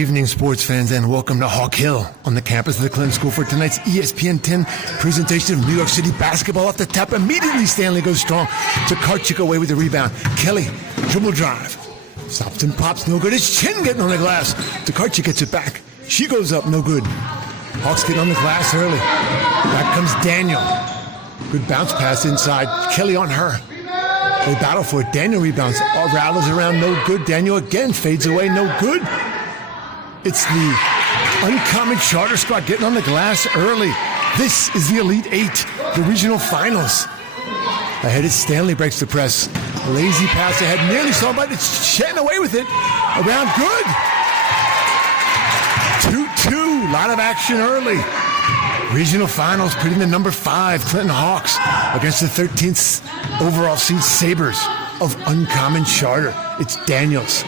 Evening, sports fans, and welcome to Hawk Hill on the campus of the Clinton School for tonight's ESPN 10 presentation of New York City basketball. Off the tap, immediately Stanley goes strong. Tokarczyk away with the rebound. Kelly, dribble drive. Stops and pops, no good. It's Chen getting on the glass. Tokarczyk gets it back. She goes up, no good. Hawks get on the glass early. Back comes Daniel. Good bounce pass inside. Kelly on her. They battle for it. Daniel rebounds. Rattles around, no good. Daniel again fades away, no good. It's the Uncommon Charter squad getting on the glass early. This is the Elite Eight, the regional finals. Ahead is Stanley, breaks the press. Lazy pass ahead, nearly saw by it's Chen away with it. Around, good. 2-2, lot of action early. Regional finals, putting the number 5 Clinton Hawks against the 13th overall seed Sabers of Uncommon Charter. It's Daniels.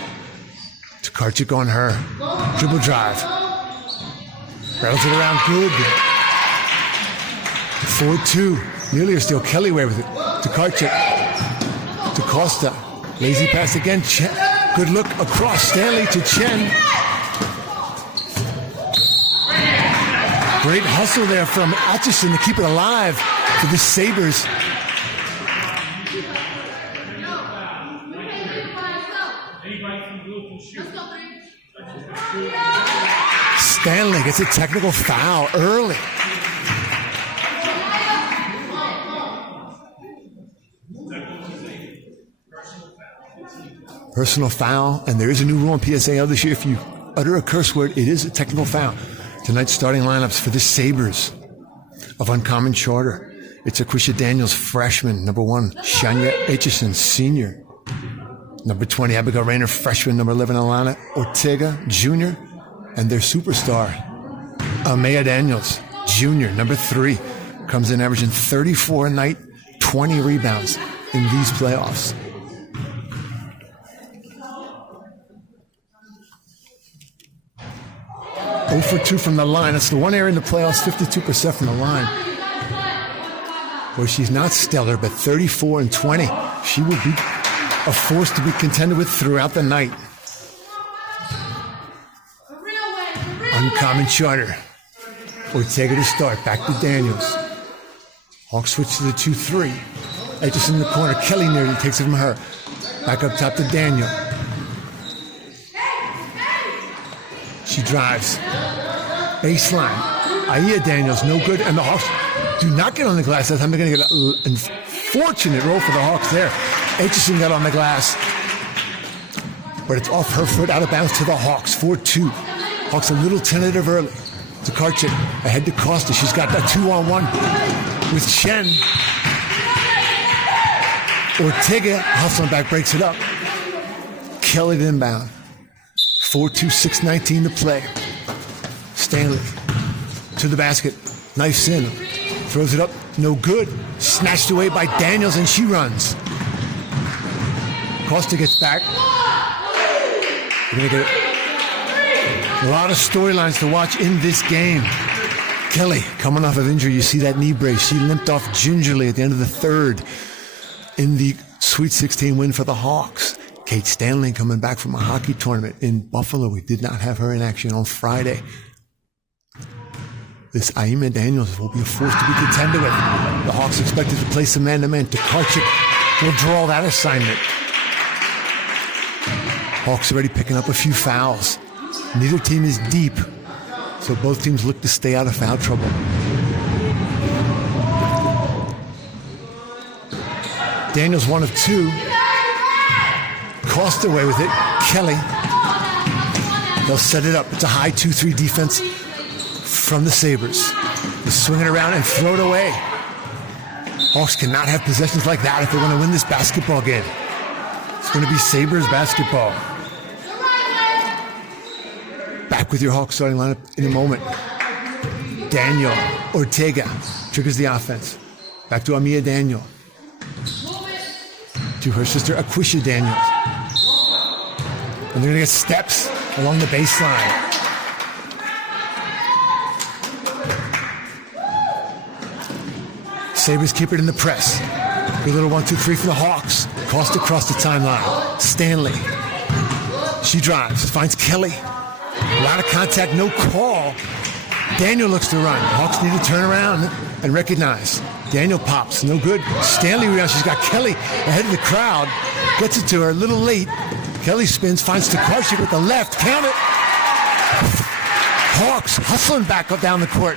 Tokarczyk on her. Dribble drive. Rattles it around, good. 4-2. Nearly a steal. Kelly away with it. Tokarczyk. To Costa. Lazy pass again. Chen. Good look across. Stanley to Chen. Great hustle there from Atchison to keep it alive for the Sabers. Stanley gets a technical foul early. Personal foul, and there is a new rule in PSAL this year. If you utter a curse word, it is a technical foul. Tonight's starting lineups for the Sabers of Uncommon Charter. It's Aquisha Daniels, freshman. Number 1, Shania Atchison, senior. Number 20, Abigail Rayner, freshman. Number 11, Alana Ortega, junior. And their superstar, Amaya Daniels, junior. Number 3, comes in averaging 34 a night, 20 rebounds in these playoffs. Oh for 2 from the line. That's the one area in the playoffs, 52% from the line. Where she's not stellar, but 34 and 20. She will be a force to be contended with throughout the night. Uncommon Charter. Ortega to start. Back to Daniels. Hawks switch to the 2-3. Edges in the corner. Kelly nearly takes it from her. Back up top to Daniel. She drives. Baseline. Aya Daniels, no good. And the Hawks do not get on the glass. That time they're going to get an unfortunate roll for the Hawks there. Atchison got on the glass. But it's off her foot, out of bounds to the Hawks. 4-2. Hawks a little tentative early. Tokarczyk ahead to Costa. She's got that 2-on-1 with Chen. Ortega hustling back, breaks it up. Kelly to inbound. 4-2, 6:19 to play. Stanley to the basket. Knifes in. Throws it up. No good. Snatched away by Daniels, and she runs. Costa gets back. We're going to get a lot of storylines to watch in this game. Kelly coming off of injury. You see that knee brace. She limped off gingerly at the end of the third in the Sweet 16 win for the Hawks. Kate Stanley coming back from a hockey tournament in Buffalo. We did not have her in action on Friday. This Aima Daniels will be a force to be contended with. The Hawks expected to play some man-to-man. Tokarczyk will draw that assignment. Hawks already picking up a few fouls. Neither team is deep, so both teams look to stay out of foul trouble. Daniels 1 of 2. Costa away with it. Kelly. They'll set it up. It's a high 2-3 defense from the Sabers. They swing it around and throw it away. Hawks cannot have possessions like that if they're going to win this basketball game. It's going to be Sabers basketball. Back with your Hawks starting lineup in a moment. Daniel Ortega triggers the offense. Back to Amia Daniel. To her sister Aquisha Daniels. And they're going to get steps along the baseline. Sabres keep it in the press. Good little 1-2-3 for the Hawks. Costa across the timeline. Stanley. She drives. Finds Kelly. A lot of contact, no call. Daniel looks to run. Hawks need to turn around and recognize. Daniel pops, no good. Stanley rebounds. She's got Kelly ahead of the crowd. Gets it to her a little late. Kelly spins, finds Tokarczyk with the left. Count it. Hawks hustling back up down the court.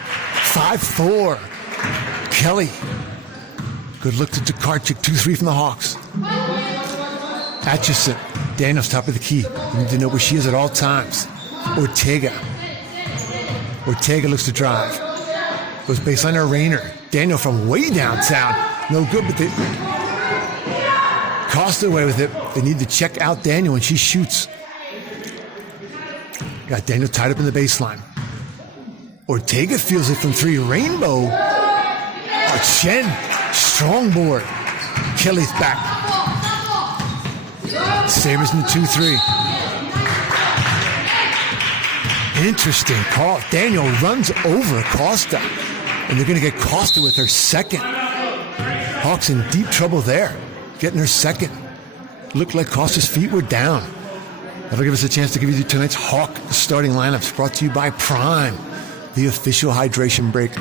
5-4. Kelly. Good look to Tokarczyk. 2-3 from the Hawks. Atchison. Daniel's top of the key. You need to know where she is at all times. Ortega looks to drive. Goes baseline to Rayner. Daniel from way downtown. No good, but they Costa away with it. They need to check out Daniel when she shoots. Got Daniel tied up in the baseline. Ortega feels it from three. Rainbow. Chen. Strong board. Kelly's back. Sabers in the 2-3. Interesting call. Daniel runs over Costa. And they're going to get Costa with her second. Hawks in deep trouble there. Getting her second. Looked like Costa's feet were down. That'll give us a chance to give you tonight's Hawk starting lineups. Brought to you by Prime, the official hydration break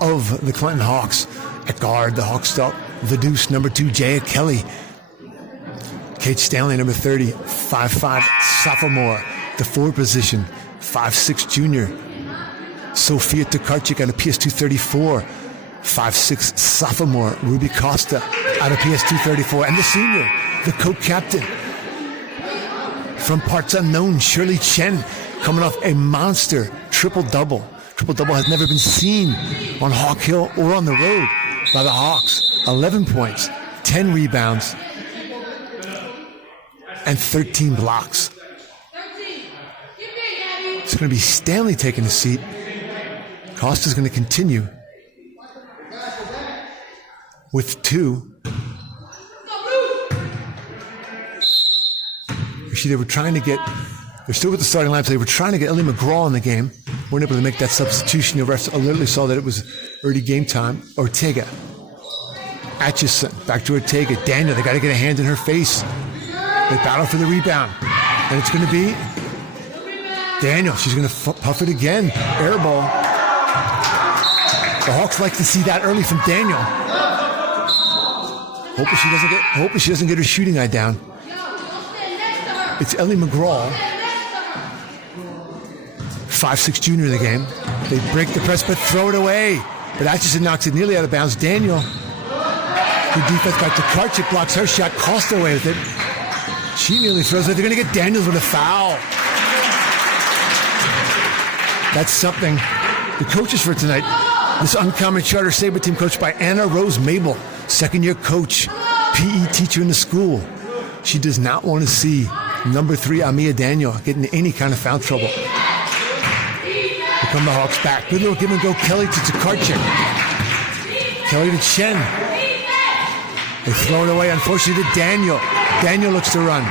of the Clinton Hawks. At guard, the Hawks start the deuce, number 2, Jaya Kelly. Kate Stanley, number 30, 5'5", sophomore. The forward position, 5'6", junior. Sophia Tokarczyk out of PS 234, 5'6", sophomore. Ruby Costa out of PS 234. And the senior, the co-captain. From parts unknown, Shirley Chen, coming off a monster triple-double. Triple-double has never been seen on Hawk Hill or on the road by the Hawks. 11 points, 10 rebounds, and 13 blocks. It's going to be Stanley taking the seat. Costa's going to continue with 2. They were trying to get, they're still with the starting lineup, so they were trying to get Ellie McGraw in the game. Weren't able to make that substitution. The refs literally saw that it was already game time. Ortega. Atchison. Back to Ortega. Daniel, they got to get a hand in her face. They battle for the rebound. And it's going to be Daniel. She's going to puff it again. Air ball. The Hawks like to see that early from Daniel. Hoping she doesn't get her shooting eye down. It's Ellie McGraw, 5'6" junior in the game. They break the press but throw it away. But Atchison knocks it nearly out of bounds. Daniel, good defense by Tokarczyk, blocks her shot. Costa away with it. She nearly throws it. They're going to get Daniels with a foul. That's something. The coaches for tonight, this Uncommon Charter Saber team coached by Anna Rose Mabel, second-year coach, PE teacher in the school. She does not want to see number 3, Amia Daniel, getting any kind of foul trouble. Here come the Hawks back. Good little give and go. Kelly to Tokarczyk. Kelly to Chen. They throw it away, unfortunately, to Daniel. Daniel looks to run.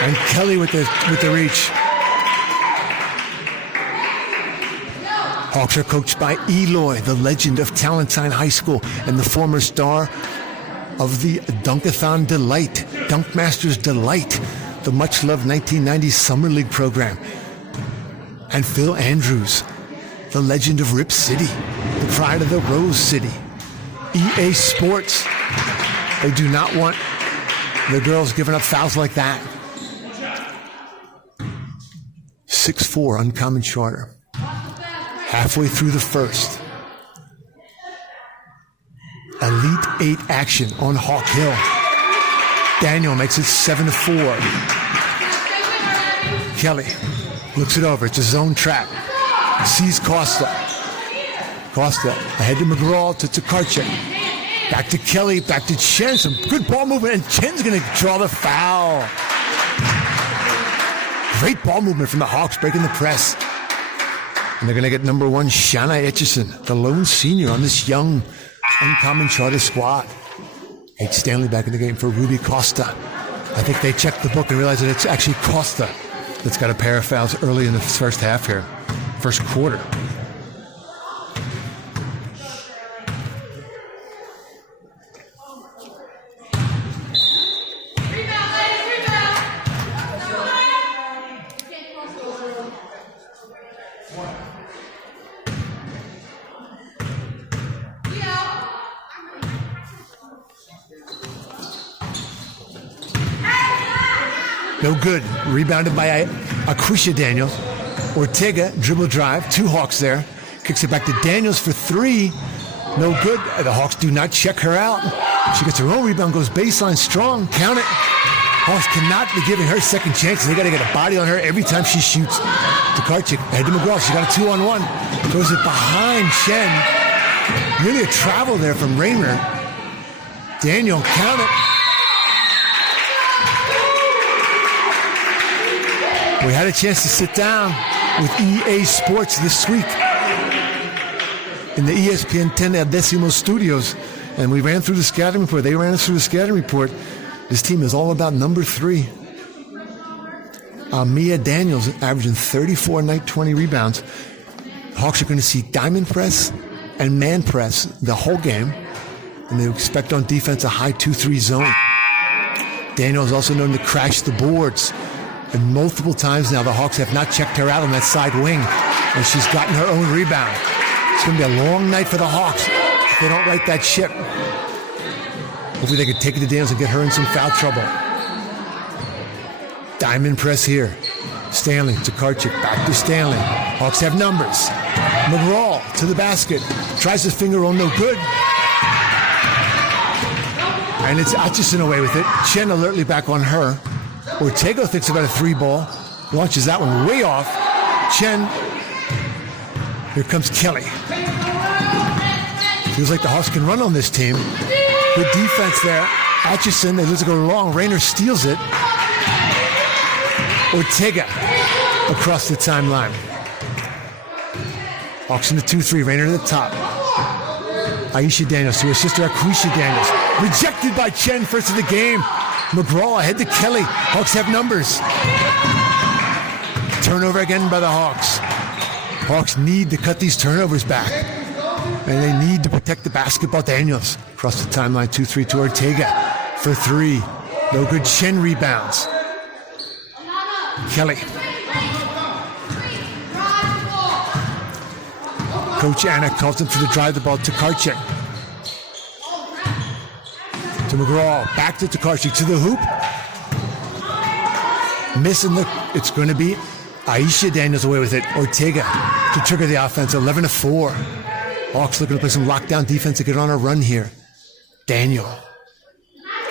And Kelly with the reach. Hawks are coached by Eloy, the legend of Talentine High School and the former star of the Dunkathon Delight, Dunkmasters Delight, the much-loved 1990s Summer League program. And Phil Andrews, the legend of Rip City, the pride of the Rose City. EA Sports, they do not want the girls giving up fouls like that. 6-4, Uncommon Charter. Halfway through the first. Elite 8 action on Hawk Hill. Daniel makes it 7-4. Kelly looks it over. It's a zone trap. Sees Costa. Costa ahead to McGraw to Tokarczyk. Back to Kelly. Back to Chen. Some good ball movement. And Chen's going to draw the foul. Great ball movement from the Hawks breaking the press. And they're going to get number 1, Shanna Etchison, the lone senior on this young Uncommon Charter squad. Kate Stanley back in the game for Ruby Costa. I think they checked the book and realized that it's actually Costa that's got a pair of fouls early in the first half here, first quarter. No good. Rebounded by Aquisha Daniels. Ortega, dribble drive. 2 Hawks there. Kicks it back to Daniels for 3. No good. The Hawks do not check her out. She gets her own rebound, goes baseline strong. Count it. Hawks cannot be giving her second chances. They got to get a body on her every time she shoots. Tokarczyk, ahead to McGraw. She got a 2-on-1. Throws it behind Chen. Really a travel there from Raymer. Daniel, count it. We had a chance to sit down with EA Sports this week in the ESPN 10 El Décimo studios, and we ran through the scouting report. They ran us through the scouting report. This team is all about number 3. Mia Daniels averaging 34 night, 20 rebounds. Hawks are going to see diamond press and man press the whole game, and they expect on defense a high 2-3 zone. Daniel is also known to crash the boards, and multiple times now the Hawks have not checked her out on that side wing, and she's gotten her own rebound. It's going to be a long night for the Hawks if they don't right that ship. Hopefully they can take it to Daniels and get her in some foul trouble. Diamond press here. Stanley, Tokarczyk, back to Stanley. Hawks have numbers. McGraw to the basket. Tries his finger roll, no good. And it's Atchison away with it. Chen alertly back on her. Ortega thinks about a 3-ball. Launches that one way off. Chen. Here comes Kelly. Feels like the Hawks can run on this team. Good defense there. Atchison, they lose it go long. Rayner steals it. Ortega across the timeline. Hawks in the 2-3. Rayner to the top. Aisha Daniels to her sister Aquisha Daniels. Rejected by Chen first of the game. McGraw ahead to Kelly. Hawks have numbers. Turnover again by the Hawks. Hawks need to cut these turnovers back. And they need to protect the basketball. Daniels across the timeline. 2-3 to Ortega for 3. No good. Chen rebounds. Kelly. Coach Anik calls him for the drive the ball to Tokarczyk. To McGraw, back to Tokarczyk, to the hoop. Missing the, it's going to be Aisha Daniels away with it. Ortega to trigger the offense, 11-4. Hawks looking to play some lockdown defense to get on a run here. Daniel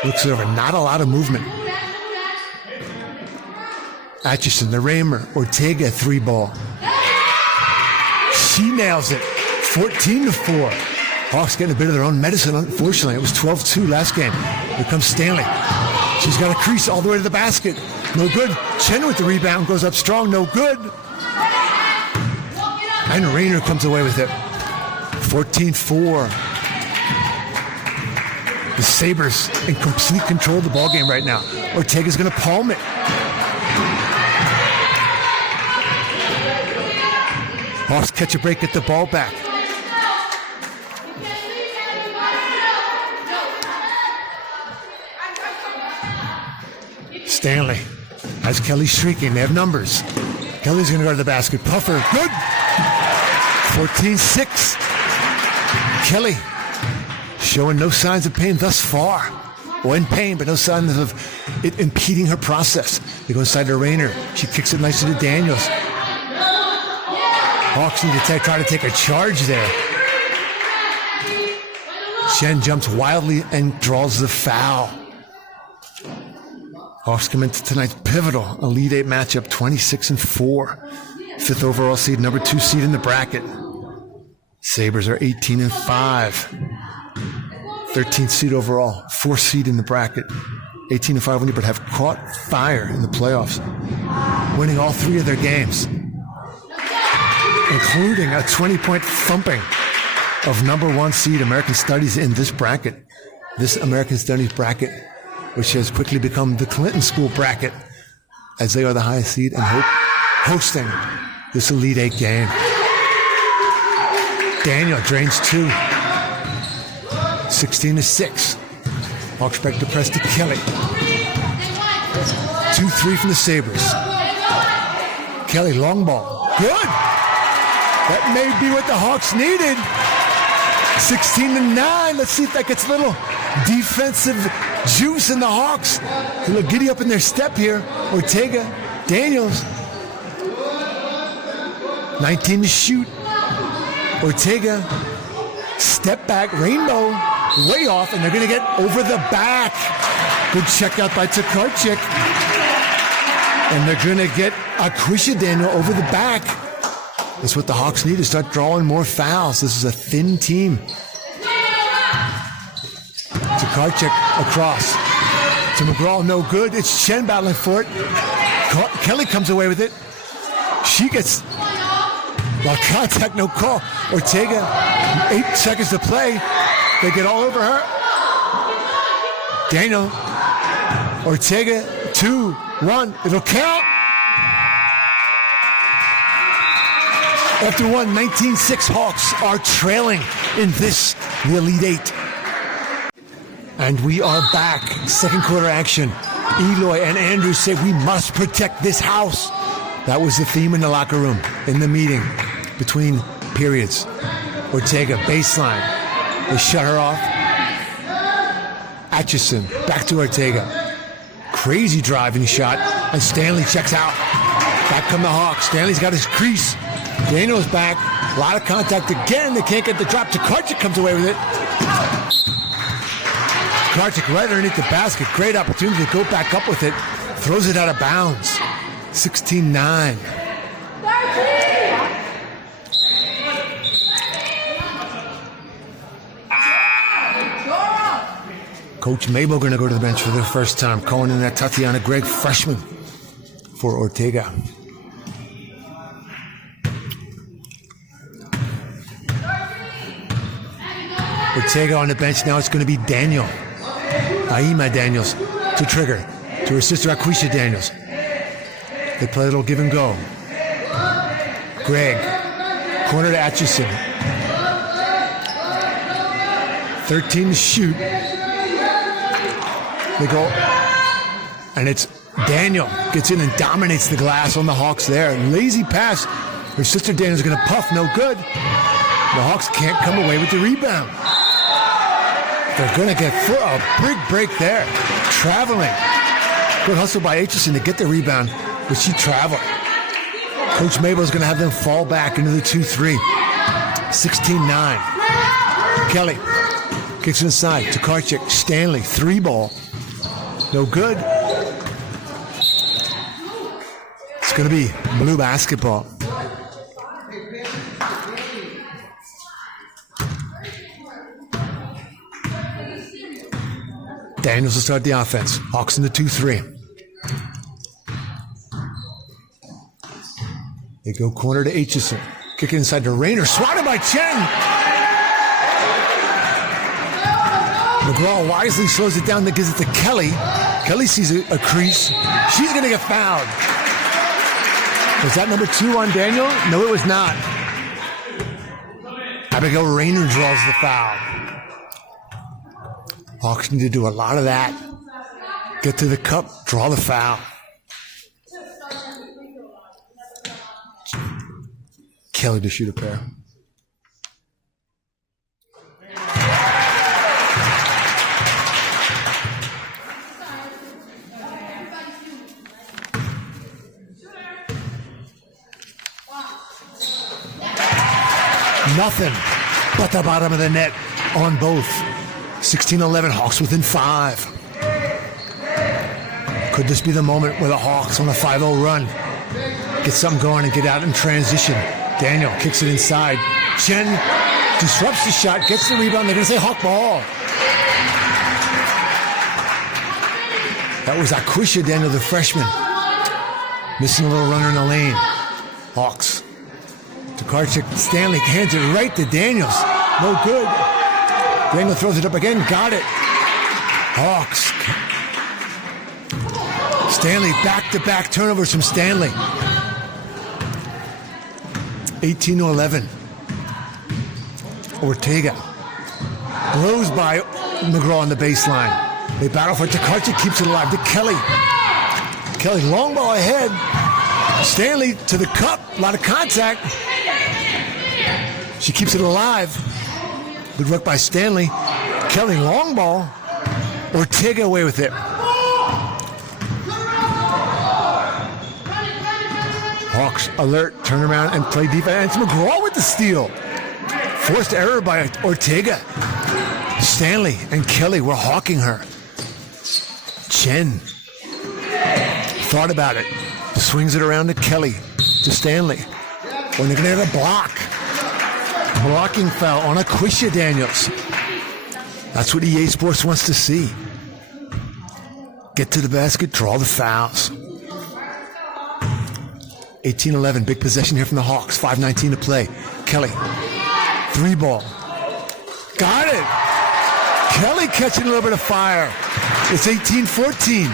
looks over, not a lot of movement. Atchison, the Raymer, Ortega 3-ball. She nails it, 14-4. Hawks getting a bit of their own medicine, unfortunately. It was 12-2 last game. Here comes Stanley. She's got a crease all the way to the basket. No good. Chen with the rebound, goes up strong, no good. And Rayner comes away with it. 14-4. The Sabres in complete control of the ballgame right now. Ortega's going to palm it. Hawks catch a break, get the ball back. Stanley has Kelly shrieking. They have numbers. Kelly's going to go to the basket. Puffer, good. 14-6. Kelly showing no signs of pain thus far. Well, in pain, but no signs of it impeding her process. They go inside to Rayner. She kicks it nicely to Daniels. Hawks need to try to take a charge there. Chen jumps wildly and draws the foul. Hawks come into tonight's pivotal Elite 8 matchup, 26-4. 5th overall seed, number 2 seed in the bracket. Sabres are 18-5. 13th seed overall, 4th seed in the bracket. 18-5 winning, but have caught fire in the playoffs, winning all 3 of their games, including a 20-point thumping of number 1 seed American Studies in this bracket. This American Studies bracket, which has quickly become the Clinton School bracket, as they are the highest seed and hosting this Elite 8 game. Daniel drains 2. 16-6. Hawks back to press to Kelly. 2-3 from the Sabres. Kelly, long ball. Good! That may be what the Hawks needed. 16-9. Let's see if that gets a little defensive juice in the Hawks. They look giddy up in their step here. Ortega, Daniels. 19 to shoot. Ortega, step back, rainbow, way off, and they're going to get over the back. Good check out by Tokarczyk. And they're going to get Akwisha Daniel over the back. That's what the Hawks need to start drawing more fouls. This is a thin team. Tokarczyk across to McGraw, no good. It's Chen battling for it. Kelly comes away with it. She gets contact, no call. Ortega, 8 seconds to play. They get all over her. Daniel, Ortega, 2, 1. It'll count. After one, 19-6 Hawks are trailing in this, the Elite Eight. And we are back. Second quarter action. Eloy and Andrews say we must protect this house. That was the theme in the locker room, in the meeting, between periods. Ortega, baseline. They shut her off. Atchison, back to Ortega. Crazy driving shot, and Stanley checks out. Back come the Hawks. Stanley's got his crease. Daniel's back. A lot of contact again. They can't get the drop. Tokarczyk comes away with it. Tokarczyk right underneath the basket. Great opportunity to go back up with it. Throws it out of bounds. 16-9. Coach Mabel going to go to the bench for the first time. Calling in that Tatiana Gregg freshman for Ortega. Ortega on the bench now. It's going to be Daniel. Naima Daniels to trigger. To her sister Akwisha Daniels. They play a little give and go. Gregg. Corner to Atchison. 13 to shoot. They go. And it's Daniel. Gets in and dominates the glass on the Hawks there. Lazy pass. Her sister Daniel's going to puff. No good. The Hawks can't come away with the rebound. They're going to get a big break there. Traveling. Good hustle by Atchison to get the rebound, but she traveled. Coach Mabel's going to have them fall back into the 2-3. 16-9. Kelly kicks it inside. Tokarczyk, Stanley, 3-ball. No good. It's going to be blue basketball. Daniels will start the offense. Hawks in the 2-3. They go corner to Atchison. Kick it inside to Rayner. Swatted by Chen. McGraw wisely slows it down and gives it to Kelly. Kelly sees a crease. She's going to get fouled. Was that number 2 on Daniel? No, it was not. Abigail Rayner draws the foul. Hawks need to do a lot of that. Get to the cup, draw the foul. Kelly to shoot a pair. Nothing but the bottom of the net on both. 16-11, Hawks within 5. Could this be the moment where the Hawks on a 5-0 run get something going and get out in transition? Daniel kicks it inside. Chen disrupts the shot, gets the rebound. They're going to say Hawk ball. That was Akwisha Daniel, the freshman. Missing a little runner in the lane. Hawks. Tokarczyk, Stanley hands it right to Daniels. No good. Daniel throws it up again. Got it. Hawks. Stanley, back-to-back turnovers from Stanley. 18-11. Ortega blows by McGraw on the baseline. They battle for it. Tokarczyk keeps it alive to Kelly. Kelly, long ball ahead. Stanley to the cup. A lot of contact. She keeps it alive. Good work by Stanley. Kelly, long ball. Ortega away with it. Hawks alert, turn around and play defense. And it's McGraw with the steal. Forced error by Ortega. Stanley and Kelly were hawking her. Chen thought about it. Swings it around to Kelly, to Stanley. When they're going to get a block. Blocking foul on Aquisha Daniels. That's what EA Sports wants to see. Get to the basket, draw the fouls. 18-11, big possession here from the Hawks. 5:19 to play. Kelly, 3-ball. Got it! Kelly catching a little bit of fire. It's 18-14.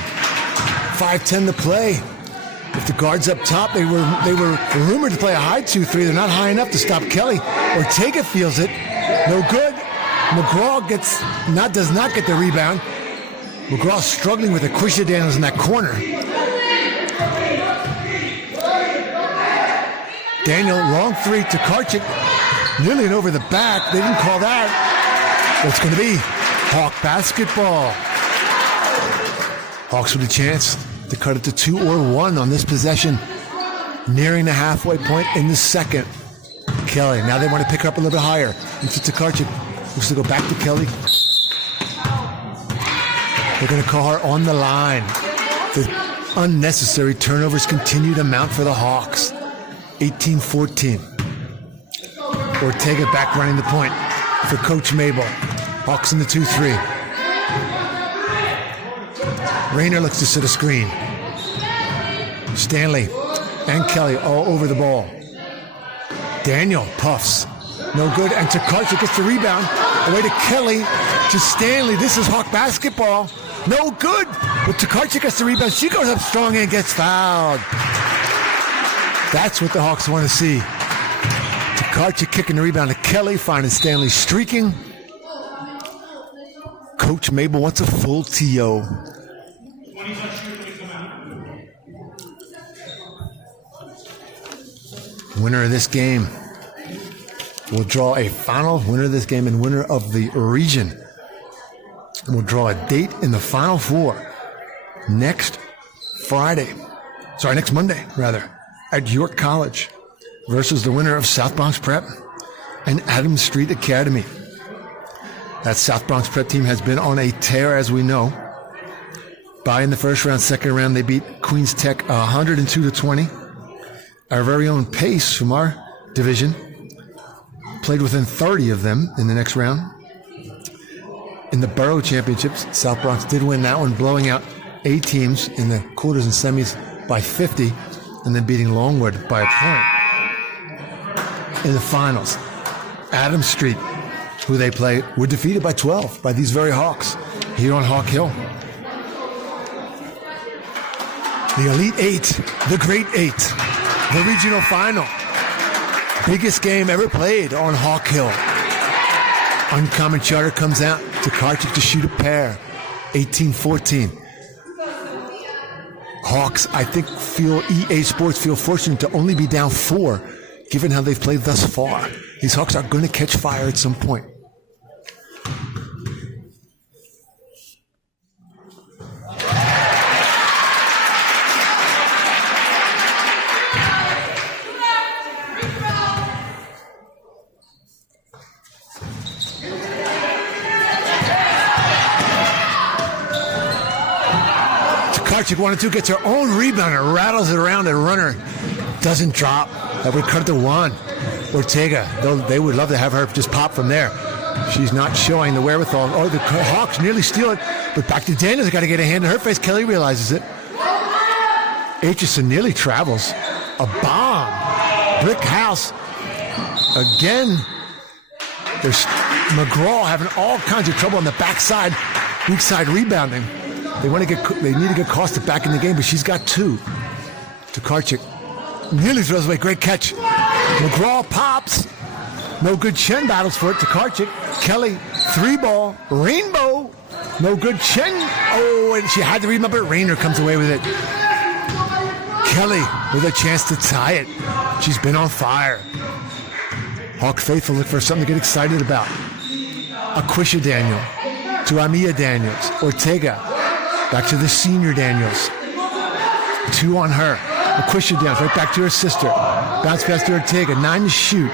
5:10 to play. If the guards up top, they were rumored to play a high 2-3. They're not high enough to stop Kelly. Ortega feels it. No good. McGraw does not get the rebound. McGraw struggling with Aquisha Daniels in that corner. Daniel, long three to Karchik. Nearly an over the back. They didn't call that. What's going to be? Hawk basketball. Hawks with a chance to cut it to 2 or 1 on this possession. Nearing the halfway point in the second. Kelly, now they want to pick her up a little bit higher. Into Karchik. Looks to go back to Kelly. They're going to call her on the line. The unnecessary turnovers continue to mount for the Hawks. 18-14. Ortega back running the point for Coach Mabel. Hawks in the 2-3. Rayner looks to set a screen. Stanley and Kelly all over the ball. Daniel puffs. No good. And Karchik gets the rebound. Away to Kelly. To Stanley. This is Hawk basketball. No good. But Karchik gets the rebound. She goes up strong and gets fouled. That's what the Hawks want to see. Karchik kicking the rebound to Kelly. Finding Stanley streaking. Coach Mabel wants a full TO. Winner of this game will draw a final winner of this game and winner of the region. We'll draw a date in the Final Four next Monday, at York College versus the winner of South Bronx Prep and Adams Street Academy. That South Bronx Prep team has been on a tear, as we know. In the first round, second round, they beat Queens Tech 102-20. Our very own Pace from our division played within 30 of them in the next round. In the Borough Championships, South Bronx did win that one, blowing out A teams in the quarters and semis by 50, and then beating Longwood by a point. In the finals, Adams Street, who they play, were defeated by 12 by these very Hawks here on Hawk Hill. The Elite Eight, the Great Eight, the regional final. Biggest game ever played on Hawk Hill. Uncommon Charter comes out to Karchik to shoot a pair. 18-14. Hawks, I think, EA Sports feel fortunate to only be down 4, given how they've played thus far. These Hawks are going to catch fire at some point. Karchik 1-2 gets her own rebounder, rattles it around and runner. Doesn't drop. That would cut to 1. Ortega, they would love to have her just pop from there. She's not showing the wherewithal. Oh, the Hawks nearly steal it, but back to Daniels. Got to get a hand in her face. Kelly realizes it. Aitchison nearly travels. A bomb. Brick house. Again, there's McGraw having all kinds of trouble on the backside, weak side rebounding. They need to get Costa back in the game, but she's got 2. To Karchik. Nearly throws away. Great catch. McGraw pops. No good. Chen battles for it to Karchik. Kelly, 3-ball. Rainbow. No good. Chen. Oh, and she had the rebound, but Rayner comes away with it. Kelly with a chance to tie it. She's been on fire. Hawk faithful look for something to get excited about. Aquisha Daniel. to Amia Daniels. Ortega back to the senior Daniels. 2 on her. Aquisha Daniels right back to her sister. Bounce pass to Ortega. 9 to shoot.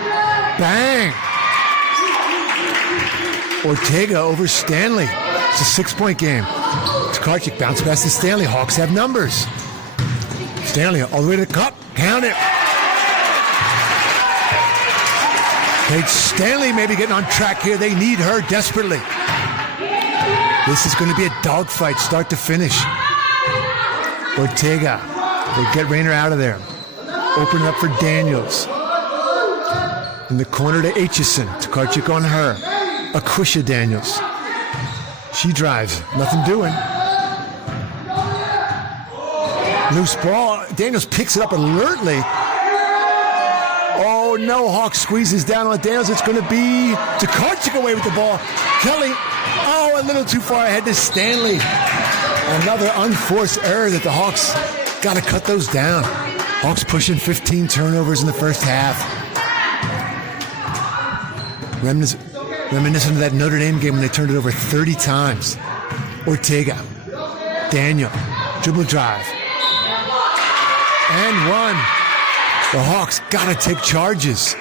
Bang! Ortega over Stanley. It's a 6-point game. Tokarczyk bounce pass to Stanley. Hawks have numbers. Stanley all the way to the cup. Count it. Kate Stanley maybe getting on track here. They need her desperately. This is going to be a dogfight, start to finish. Ortega. They get Rayner out of there. Open up for Daniels. In the corner to Aitchison. Tokarczyk on her. Aquisha Daniels. She drives. Nothing doing. Loose ball. Daniels picks it up alertly. Oh no, Hawk squeezes down on Daniels. It's going to be Tokarczyk away with the ball. Kelly, a little too far ahead to Stanley. Another unforced error that the Hawks got to cut those down. Hawks pushing 15 turnovers in the first half. Reminiscent of that Notre Dame game when they turned it over 30 times. Ortega, Daniel, dribble drive. And 1. The Hawks got to take charges.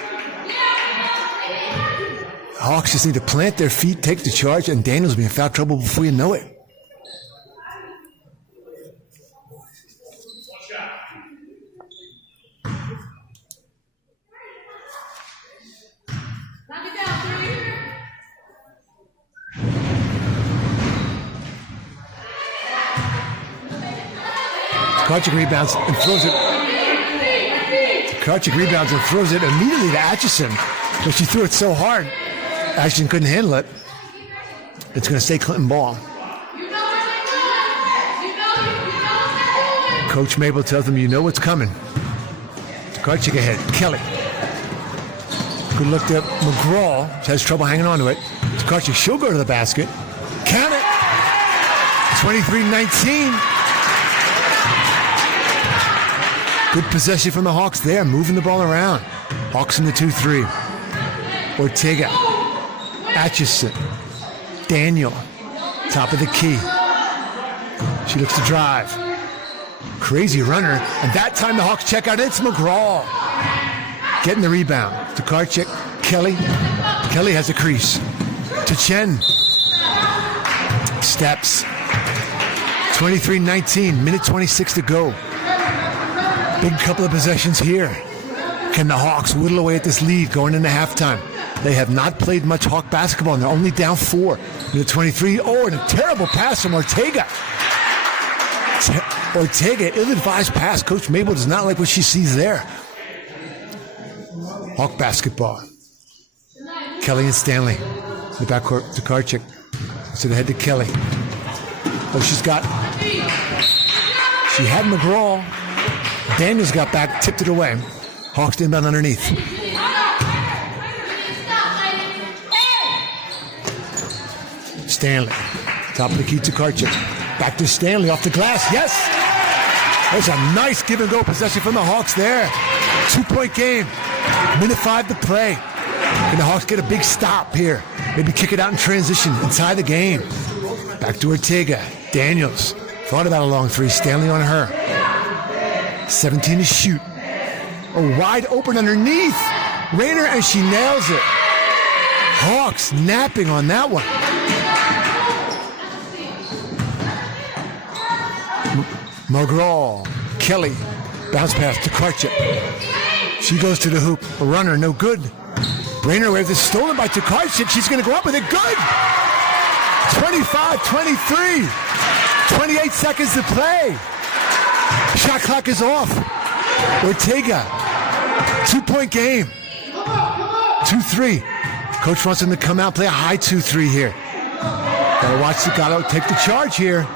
The Hawks just need to plant their feet, take the charge, and Daniels will be in foul trouble before you know it. Tokarczyk rebounds and throws it. Tokarczyk rebounds and throws it immediately to Aitchison, but she threw it so hard, Aitchison couldn't handle it. It's going to stay Clinton ball. Coach Mabel tells them, you know what's coming. Tokarczyk ahead. Kelly. Good look to McGraw. She has trouble hanging on to it. Tokarczyk, she'll go to the basket. Count it. 23-19. Good possession from the Hawks there, moving the ball around. Hawks in the 2-3. Ortega. Aitchison. Daniel. Top of the key. She looks to drive. Crazy runner. And that time the Hawks check out. It's McGraw. Getting the rebound. Tokarczyk. Kelly. Kelly has a crease. To Chen. Steps. 23-19. Minute 26 to go. Big couple of possessions here. Can the Hawks whittle away at this lead going into halftime? They have not played much Hawk basketball, and they're only down 4. Minute 23. And a terrible pass from Ortega. Ortega, ill-advised pass. Coach Mabel does not like what she sees there. Hawk basketball. Kelly and Stanley. The backcourt, Tokarczyk. So they head to Kelly. She had McGraw. Daniels got back, tipped it away. Hawks inbound underneath. Stanley. Top of the key, Tokarczyk. Back to Stanley off the glass. Yes! There's a nice give-and-go possession from the Hawks there. 2-point game. Minute 5 to play. Can the Hawks get a big stop here? Maybe kick it out in transition inside the game. Back to Ortega. Daniels. Thought about a long 3. Stanley on her. 17 to shoot. Wide open underneath. Rayner, and she nails it. Hawks napping on that one. McGraw. Kelly. Bounce pass to Tokarczyk. She goes to the hoop. A runner, no good. Rayner waves is stolen by Tokarczyk. She's going to go up with it. Good. 25-23. 28 seconds to play. Shot clock is off. Ortega. 2-point game. 2-3. Coach wants him to come out, play a high 2-3 here. Gotta watch Zagato take the charge here.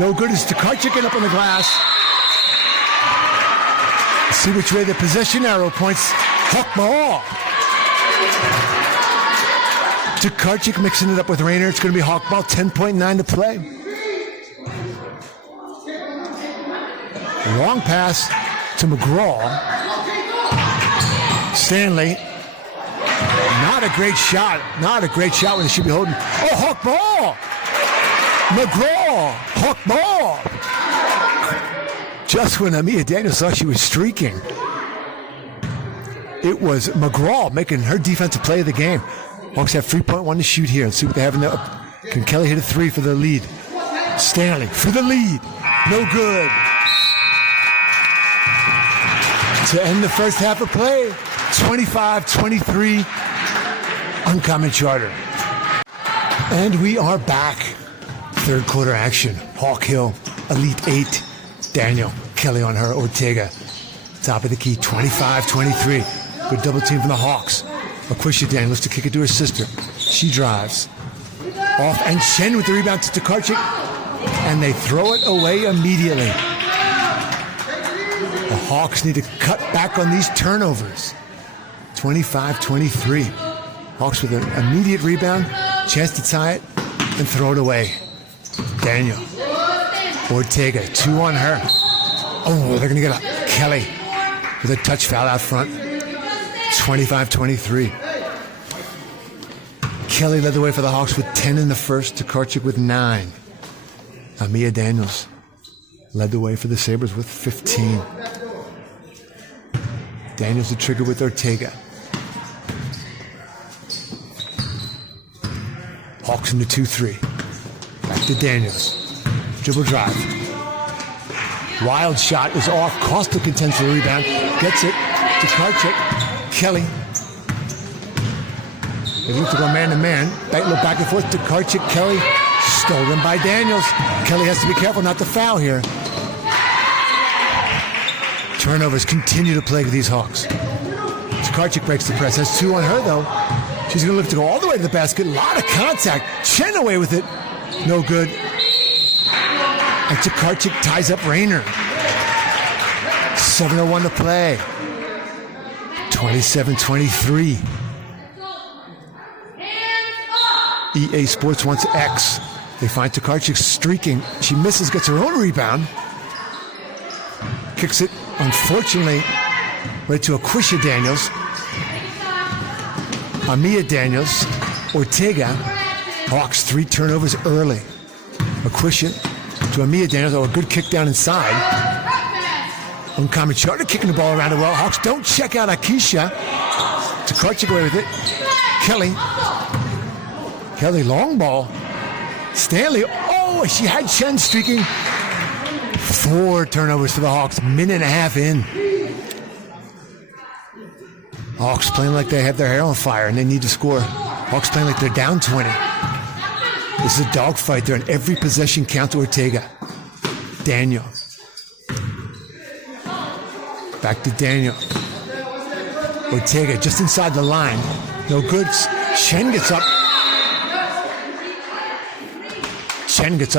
No good is Tokarczyk getting up on the glass. See which way the possession arrow points. Hawk ball. Tokarczyk mixing it up with Rayner. It's going to be Hawk ball. 10.9 to play. Long pass to McGraw. Stanley. Not a great shot. Not a great shot when he should be holding. Hawk ball. McGraw, Hawk ball. Just when Amia Daniels thought she was streaking, it was McGraw making her defensive play of the game. Hawks have 3.1 to shoot here. Let's see what they have in the. Can Kelly hit a three for the lead? Stanley for the lead. No good. To end the first half of play, 25-23, Uncommon Charter. And we are back. Third quarter action. Hawk Hill, Elite 8. Daniel, Kelly on her, Ortega. Top of the key, 25-23. Good double team from the Hawks. Aquisha Daniel looks to kick it to her sister. She drives. Off, and Chen with the rebound to Tokarczyk. And they throw it away immediately. The Hawks need to cut back on these turnovers. 25-23. Hawks with an immediate rebound, chance to tie it, and throw it away. Daniel. Ortega, 2 on her. Oh, they're going to get a Kelly with a touch foul out front. 25-23. Kelly led the way for the Hawks with 10 in the first, Tokarczyk with 9. Amia Daniels led the way for the Sabres with 15. Daniels the trigger with Ortega. Hawks in the 2-3. Back to Daniels. Dribble drive. Wild shot is off. Costa contends for the rebound. Gets it. Tokarczyk. Kelly. They look to go man-to-man. Back and forth. Tokarczyk. Kelly. Stolen by Daniels. Kelly has to be careful not to foul here. Turnovers continue to plague these Hawks. Tokarczyk breaks the press. Has 2 on her, though. She's going to look to go all the way to the basket. A lot of contact. Chen away with it. No good. And Tokarczyk ties up Rayner. 7:01 to play. 27-23. EA Sports wants X. They find Tokarczyk streaking. She misses, gets her own rebound. Kicks it, unfortunately, right to Aquisha Daniels. Amia Daniels. Ortega. Hawks 3 turnovers early. Aquisha to Amia Daniels. Oh, a good kick down inside. Uncommon Charter kicking the ball around the well. Hawks don't check out Aquisha. Tokarczyk away with it. Kelly long ball. Stanley. Oh, she had Chen streaking. 4 turnovers for the Hawks. Minute and a half in. Hawks playing like they have their hair on fire and they need to score. Hawks playing like they're down 20. This is a dogfight there, and every possession counts to Ortega. Daniel. Back to Daniel. Ortega just inside the line. No good. Chen gets up.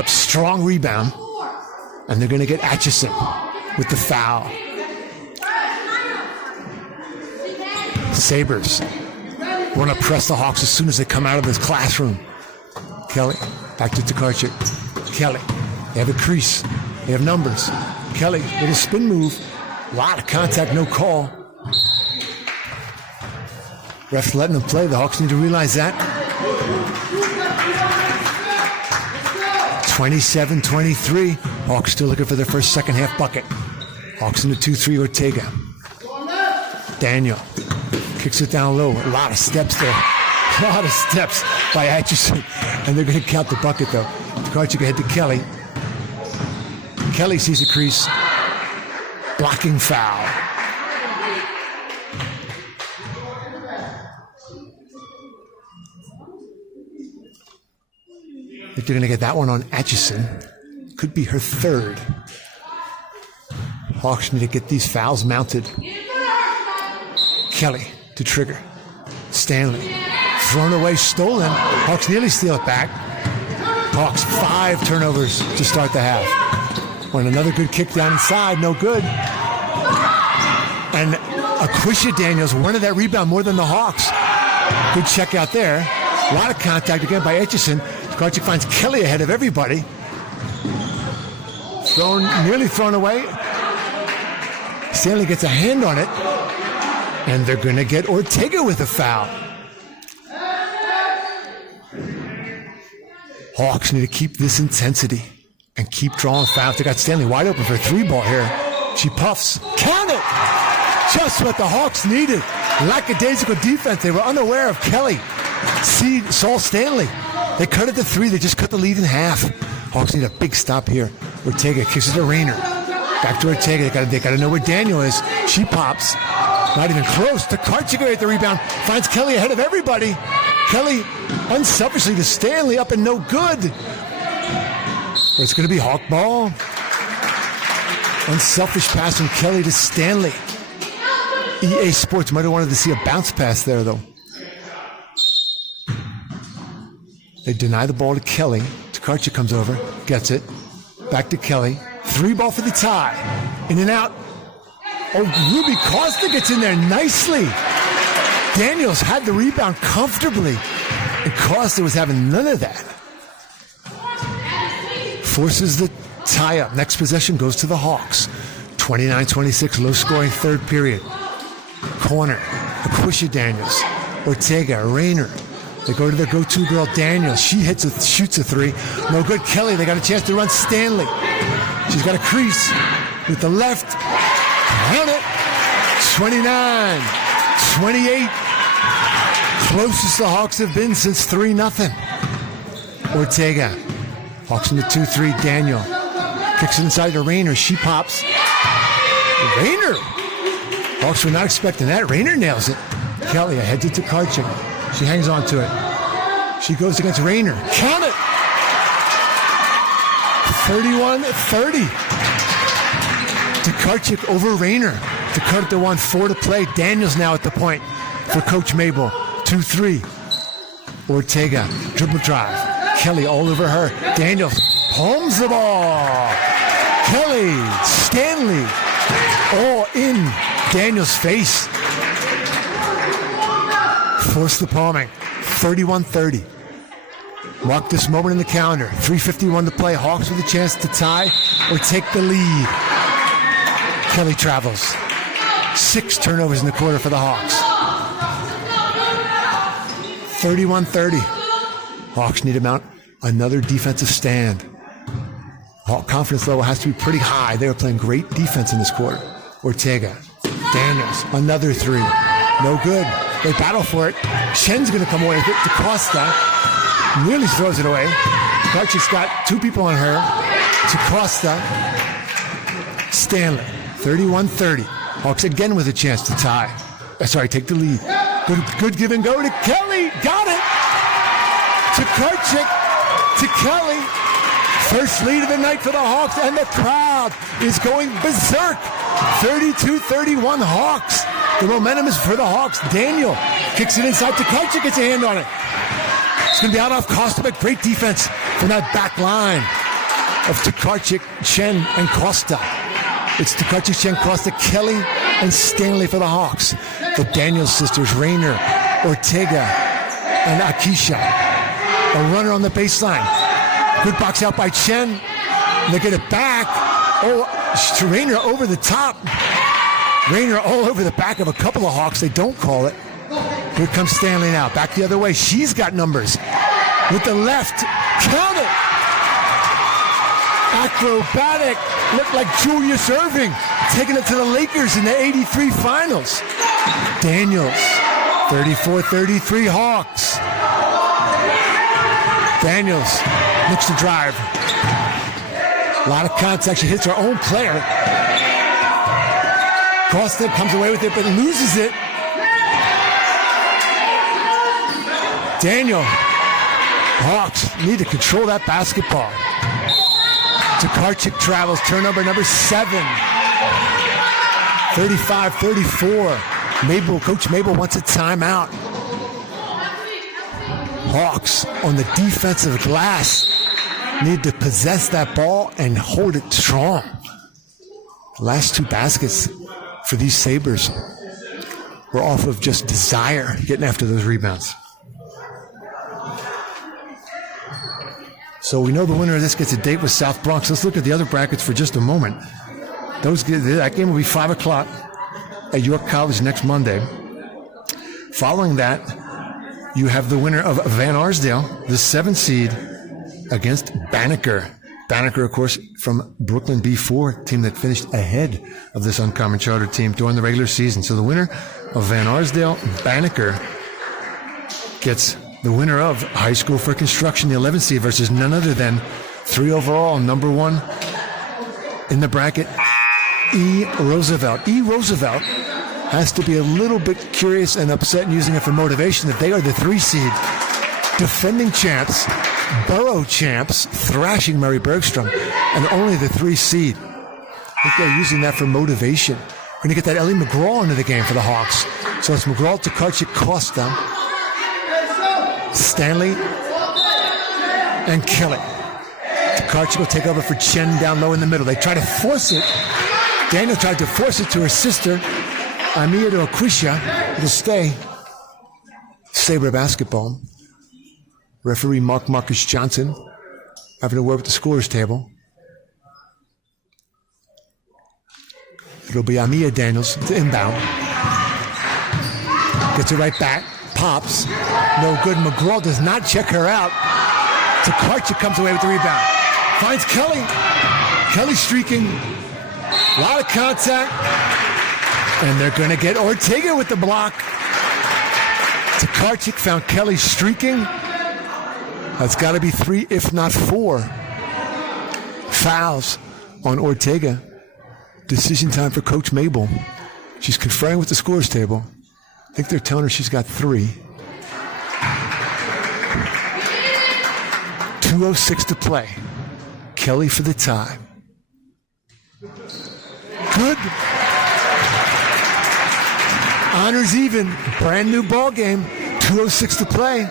Strong rebound. And they're going to get Atchison with the foul. Sabres want to press the Hawks as soon as they come out of this classroom. Kelly, back to Tokarczyk. Kelly, they have a crease. They have numbers. Kelly, little spin move. A lot of contact, no call. Refs letting them play. The Hawks need to realize that. 27-23. Hawks still looking for their first second half bucket. Hawks in the 2-3, Ortega. Daniel kicks it down low. A lot of steps there. A lot of steps by Atchison. And they're going to count the bucket, though. Tokarczyk ahead to Kelly. Kelly sees a crease. Blocking foul. I think they're going to get that one on Atchison. Could be her 3rd. Hawks need to get these fouls mounted. Kelly to trigger. Stanley. Thrown away, stolen. Hawks nearly steal it back. Hawks 5 turnovers to start the half. When another good kick down inside, no good. And Aquisha Daniels wanted that rebound more than the Hawks. Good check out there. A lot of contact again by Atchison. Tokarczyk finds Kelly ahead of everybody. Nearly thrown away. Stanley gets a hand on it. And they're going to get Ortega with a foul. Hawks need to keep this intensity and keep drawing fouls. They got Stanley wide open for a 3-ball here. She puffs. Count it! Just what the Hawks needed. Lackadaisical defense. They were unaware of Kelly. Saul Stanley. They cut it to 3. They just cut the lead in half. Hawks need a big stop here. Ortega kicks it to Rayner. Back to Ortega. They got to know where Daniel is. She pops. Not even close. Tokarczyk at the rebound. Finds Kelly ahead of everybody. Kelly unselfishly to Stanley, up and no good. But it's going to be Hawk ball. Unselfish pass from Kelly to Stanley. EA Sports might have wanted to see a bounce pass there, though. They deny the ball to Kelly. Tokarczyk comes over, gets it. Back to Kelly. 3-ball for the tie. In and out. Oh, Ruby Costa gets in there nicely. Daniels had the rebound comfortably, and Costa was having none of that. Forces the tie-up. Next possession goes to the Hawks. 29-26, low-scoring third period. Corner. Aquisha Daniels. Ortega. Rayner. They go to their go-to girl, Daniels. She shoots a 3. No good. Kelly. They got a chance to run Stanley. She's got a crease with the left. Count it. 29-28. Closest the Hawks have been since 3-0. Ortega. Hawks in the 2-3. Daniel. Kicks it inside to Rayner. She pops. Rayner. Hawks were not expecting that. Rayner nails it. Kelly ahead to Tokarczyk. She hangs on to it. She goes against Rayner. Count it. 31-30. Tokarczyk over Rayner. To cut it to 1-4 to play. Daniels now at the point for Coach Mabel. 2-3. Ortega. Dribble drive. Kelly all over her. Daniels palms the ball. Kelly. Stanley. All in Daniels' face. Force the palming. 31-30. Mark this moment in the calendar. 3:51 to play. Hawks with a chance to tie or take the lead. Kelly travels. 6 turnovers in the quarter for the Hawks. 31-30. Hawks need to mount another defensive stand. Hawk confidence level has to be pretty high. They were playing great defense in this quarter. Ortega. Daniels. Another 3. No good. They battle for it. Chen's going to come away with it to Costa. Nearly throws it away. Tokarczyk's got 2 people on her. To Costa. Stanley. 31-30. Hawks again with a chance to tie. Take the lead. Good give and go to Kelly. Got it. Tokarczyk to Kelly. First lead of the night for the Hawks, and the crowd is going berserk. 32-31 Hawks. The momentum is for the Hawks. Daniel kicks it inside. Tokarczyk gets a hand on it. It's going to be out off Costa, but great defense from that back line of Tokarczyk, Chen, and Costa. It's Tokarczyk, Chen, Costa, Kelly, and Stanley for the Hawks. The Daniels sisters, Rayner, Ortega, and Akisha. A runner on the baseline. Good box out by Chen. They get it back. Oh, Rayner over the top. Rayner all over the back of a couple of Hawks. They don't call it. Here comes Stanley now. Back the other way. She's got numbers. With the left. Count it. Acrobatic. Looked like Julius Erving. Taking it to the Lakers in the 83 finals. Daniels. 34-33 Hawks. Daniels looks to drive. A lot of contact. She hits her own player. Costa comes away with it, but loses it. Daniel. Hawks need to control that basketball. Tokarczyk travels. Turnover number 7. 35-34. Coach Mabel wants a timeout. Hawks on the defensive glass need to possess that ball and hold it strong. The last 2 baskets for these Sabres were off of just desire getting after those rebounds. So we know the winner of this gets a date with South Bronx. Let's look at the other brackets for just a moment. That game will be 5 o'clock at York College next Monday. Following that, you have the winner of Van Arsdale, the 7th seed, against Banneker. Banneker, of course, from Brooklyn B4, team that finished ahead of this Uncommon Charter team during the regular season. So the winner of Van Arsdale, Banneker, gets the winner of High School for Construction, the 11th seed, versus none other than 3 overall, number 1 in the bracket, E. Roosevelt. E. Roosevelt has to be a little bit curious and upset and using it for motivation that they are the 3 seed, defending champs, borough champs, thrashing Murray Bergstrom, and only the 3 seed. I think they're using that for motivation. We're going to get that Ellie McGraw into the game for the Hawks. So it's McGraw, Tokarczyk, Costa, Stanley, and Kelly. Tokarczyk will take over for Chen down low in the middle. They try to force it. Daniel tried to force it to her sister, Amia to Aquisha. It'll stay Saber basketball. Referee Marcus Johnson having a word with the scorer's table. It'll be Amia Daniels to inbound. Gets it right back. Pops. No good. McGraw does not check her out. Tokarczyk comes away with the rebound. Finds Kelly. Kelly streaking. A lot of contact. And they're going to get Ortega with the block. Tokarczyk found Kelly streaking. That's got to be 3, if not 4 fouls on Ortega. Decision time for Coach Mabel. She's conferring with the scores table. I think they're telling her she's got 3. 2:06 to play. Kelly for the tie. Good. Honors even. Brand new ball game. 2:06 to play.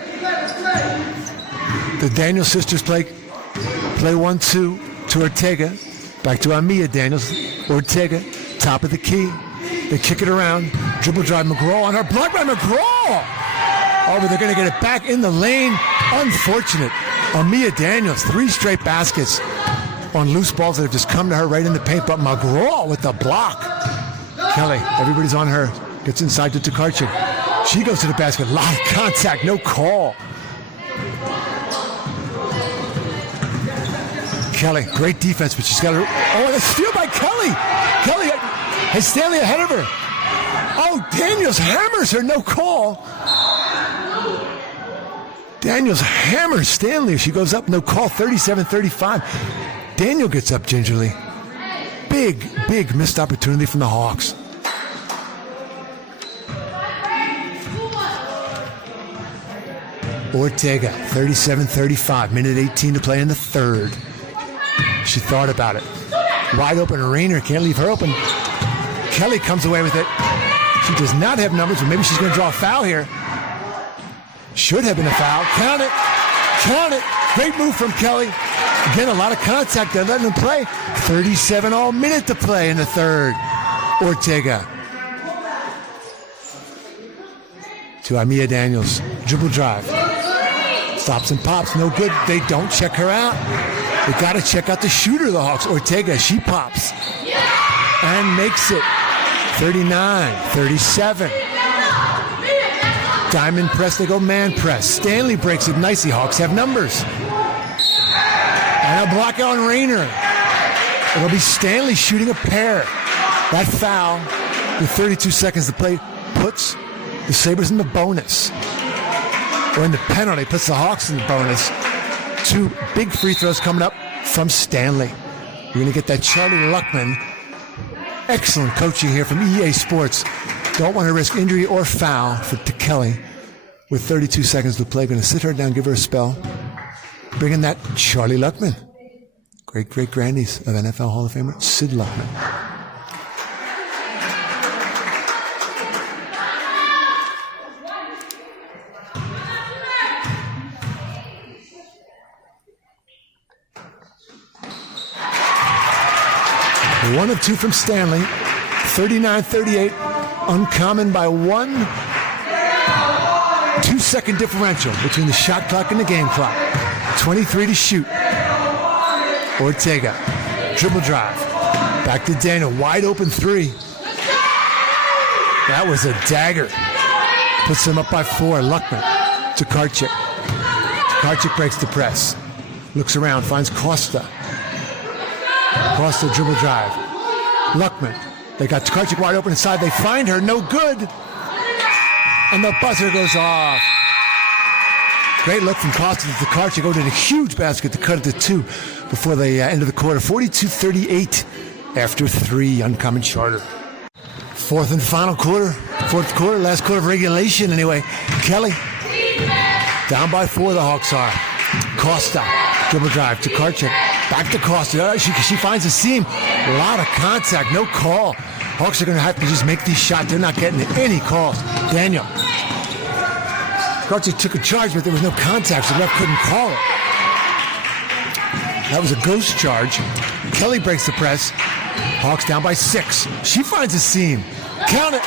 The Daniels sisters play 1-2 to Ortega. Back to Amia Daniels. Ortega, top of the key. They kick it around. Dribble drive McGraw on her. Blocked by McGraw. Oh, but they're going to get it back in the lane. Unfortunate. Amia Daniels, 3 straight baskets on loose balls that have just come to her right in the paint. But McGraw with the block. Kelly, everybody's on her. Gets inside to Tokarczyk. She goes to the basket. A lot of contact. No call. Kelly, great defense, but she's got her. Oh, and a steal by Kelly. Kelly has Stanley ahead of her. Oh, Daniels hammers her. No call. Daniels hammers Stanley. She goes up. No call. 37-35. Daniel gets up gingerly. Big missed opportunity from the Hawks. Ortega, 37-35. Minute 18 to play in the third. She thought about it. Wide open Rayner, can't leave her open. Kelly comes away with it. She does not have numbers, but maybe she's going to draw a foul here. Should have been a foul. Count it. Count it. Great move from Kelly. Again, a lot of contact there, letting them play. 37 all minute to play in the third. Ortega. To Amia Daniels. Dribble drive. Stops and pops. No good. They don't check her out. They got to check out the shooter, the Hawks. Ortega, she pops. And makes it. 39-37. Diamond press, they go man press. Stanley breaks it nicely. Hawks have numbers. And a block on Rayner. It'll be Stanley shooting a pair. That foul, with 32 seconds to play, puts the Sabres in the bonus. Or in the penalty, puts the Hawks in the bonus. 2 big free throws coming up from Stanley. You're going to get that Charlie Luckman. Excellent coaching here from EA Sports. Don't want to risk injury or foul to Kelly. With 32 seconds to play, going to sit her down, give her a spell. Bring in that Charlie Luckman. Great-great-grandies of NFL Hall of Famer Sid Luckman. One of 2 from Stanley. 39-38. Uncommon by 1. 2-second differential between the shot clock and the game clock. 23 to shoot. Ortega. Dribble drive. Back to Daniel. Wide open 3. That was a dagger. Puts him up by 4. Luckman. Tokarczyk. Tokarczyk breaks the press. Looks around, finds Costa. Costa dribble drive. Luckman. They got Tkarczyk wide open inside. They find her. No good. And the buzzer goes off. Great look from Costa to Tkarczyk. Did a huge basket to cut it to 2 before the end of the quarter. 42-38 after 3. Uncommon Charter. Fourth and final quarter. Fourth quarter. Last quarter of regulation anyway. Kelly. Down by 4 the Hawks are. Costa. Dribble drive to Tkarczyk. Back to Costa. She finds a seam. A lot of contact. No call. Hawks are going to have to just make these shots. They're not getting any calls. Daniel. Tkarczyk took a charge, but there was no contact, so the ref couldn't call it. That was a ghost charge. Kelly breaks the press. Hawks down by 6. She finds a seam. Count it.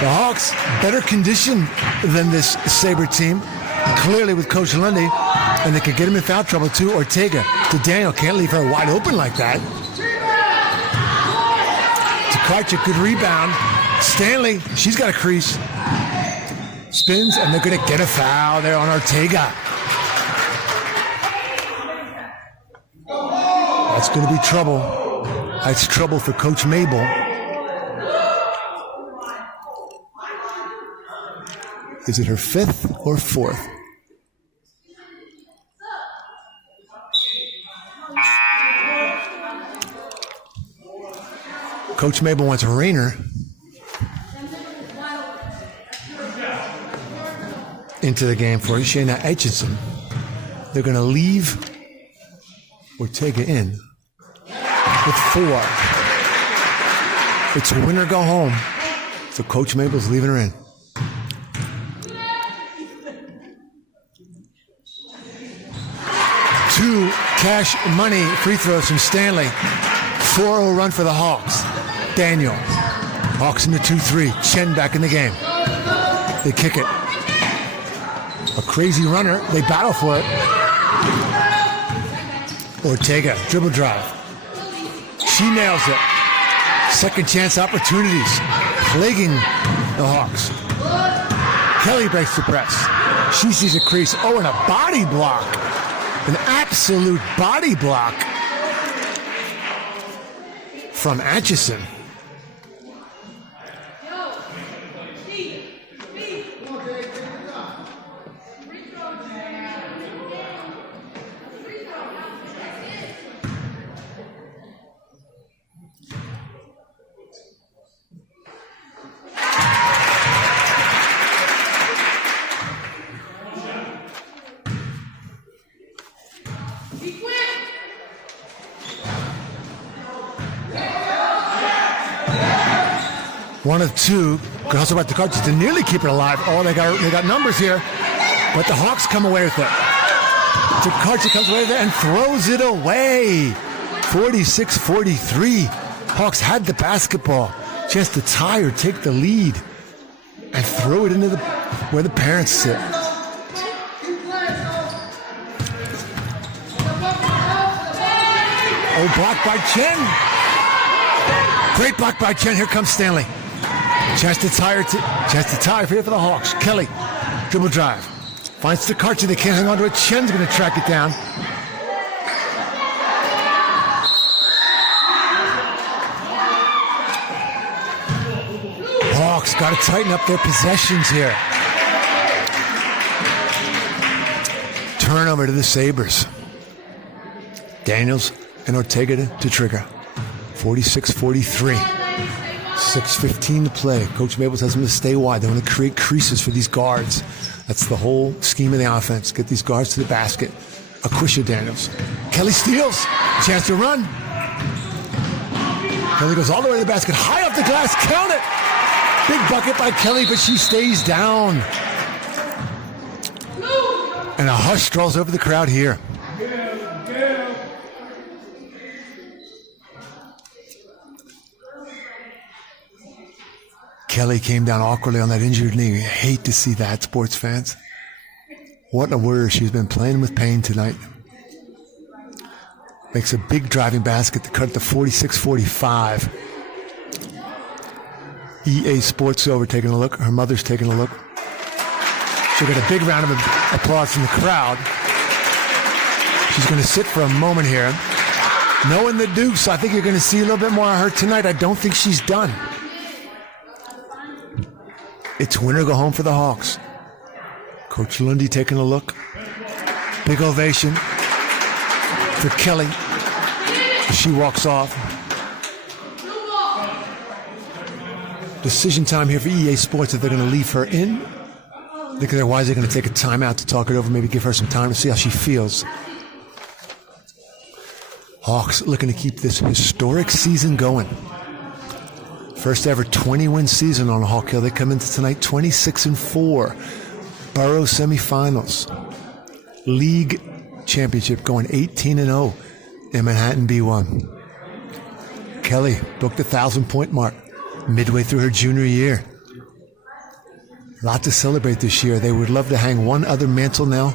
The Hawks better conditioned than this Saber team. Clearly with Coach Lundy. And they could get him in foul trouble too. Ortega to Daniel. Can't leave her wide open like that. Tkarczyk, good rebound. Stanley, she's got a crease. Spins, and they're going to get a foul there on Ortega. That's going to be trouble. That's trouble for Coach Mabel. Is it her 5th or 4th? Coach Mabel wants Rayner into the game for Shayna Etchison. They're going to leave Ortega in with 4. It's win or go home. So Coach Mabel's leaving her in. Two cash money free throws from Stanley. 4-0 run for the Hawks. Daniel. Hawks in the 2-3. Chen back in the game. They kick it. A crazy runner. They battle for it. Ortega, dribble drive. She nails it. Second chance opportunities. Plaguing the Hawks. Kelly breaks the press. She sees a crease. Oh, and a body block. An absolute body block from Atchison. One of 2. Could also about the Tkarczyk to nearly keep it alive. Oh, they got numbers here. But the Hawks come away with it. Tkarczyk comes away with it and throws it away. 46-43. Hawks had the basketball. Chance to tie or take the lead. And throw it into where the parents sit. Oh, blocked by Chen. Great block by Chen. Here comes Stanley. Chance to tie here for the Hawks. Kelly, dribble drive. Finds Tkarczyk. They can't hang on to it. Chen's going to track it down. Hawks got to tighten up their possessions here. Turnover to the Sabres. Daniels and Ortega to trigger. 46-43. 6:15 to play. Coach Mabel tells them to stay wide. They want to create creases for these guards. That's the whole scheme of the offense. Get these guards to the basket. Aquisha Daniels. Kelly steals. Chance to run. Kelly goes all the way to the basket. High off the glass. Count it. Big bucket by Kelly, but she stays down. And a hush strolls over the crowd here. Kelly came down awkwardly on that injured knee. I hate to see that, sports fans. What a warrior. She's been playing with pain tonight. Makes a big driving basket to cut it to 46-45. EA Sports over taking a look. Her mother's taking a look. She'll get a big round of applause from the crowd. She's going to sit for a moment here. Knowing the Dukes, I think you're going to see a little bit more of her tonight. I don't think she's done. It's win or go home for the Hawks. Coach Lundy taking a look. Big ovation for Kelly as she walks off. Decision time here for EA Sports if they're going to leave her in. I think otherwise they're going to take a timeout to talk it over, maybe give her some time to see how she feels. Hawks looking to keep this historic season going. First ever 20-win season on Hawk Hill. They come into tonight 26-4. Borough semifinals. League championship going 18-0 in Manhattan B1. Kelly broke the 1,000-point mark midway through her junior year. A lot to celebrate this year. They would love to hang one other mantle now,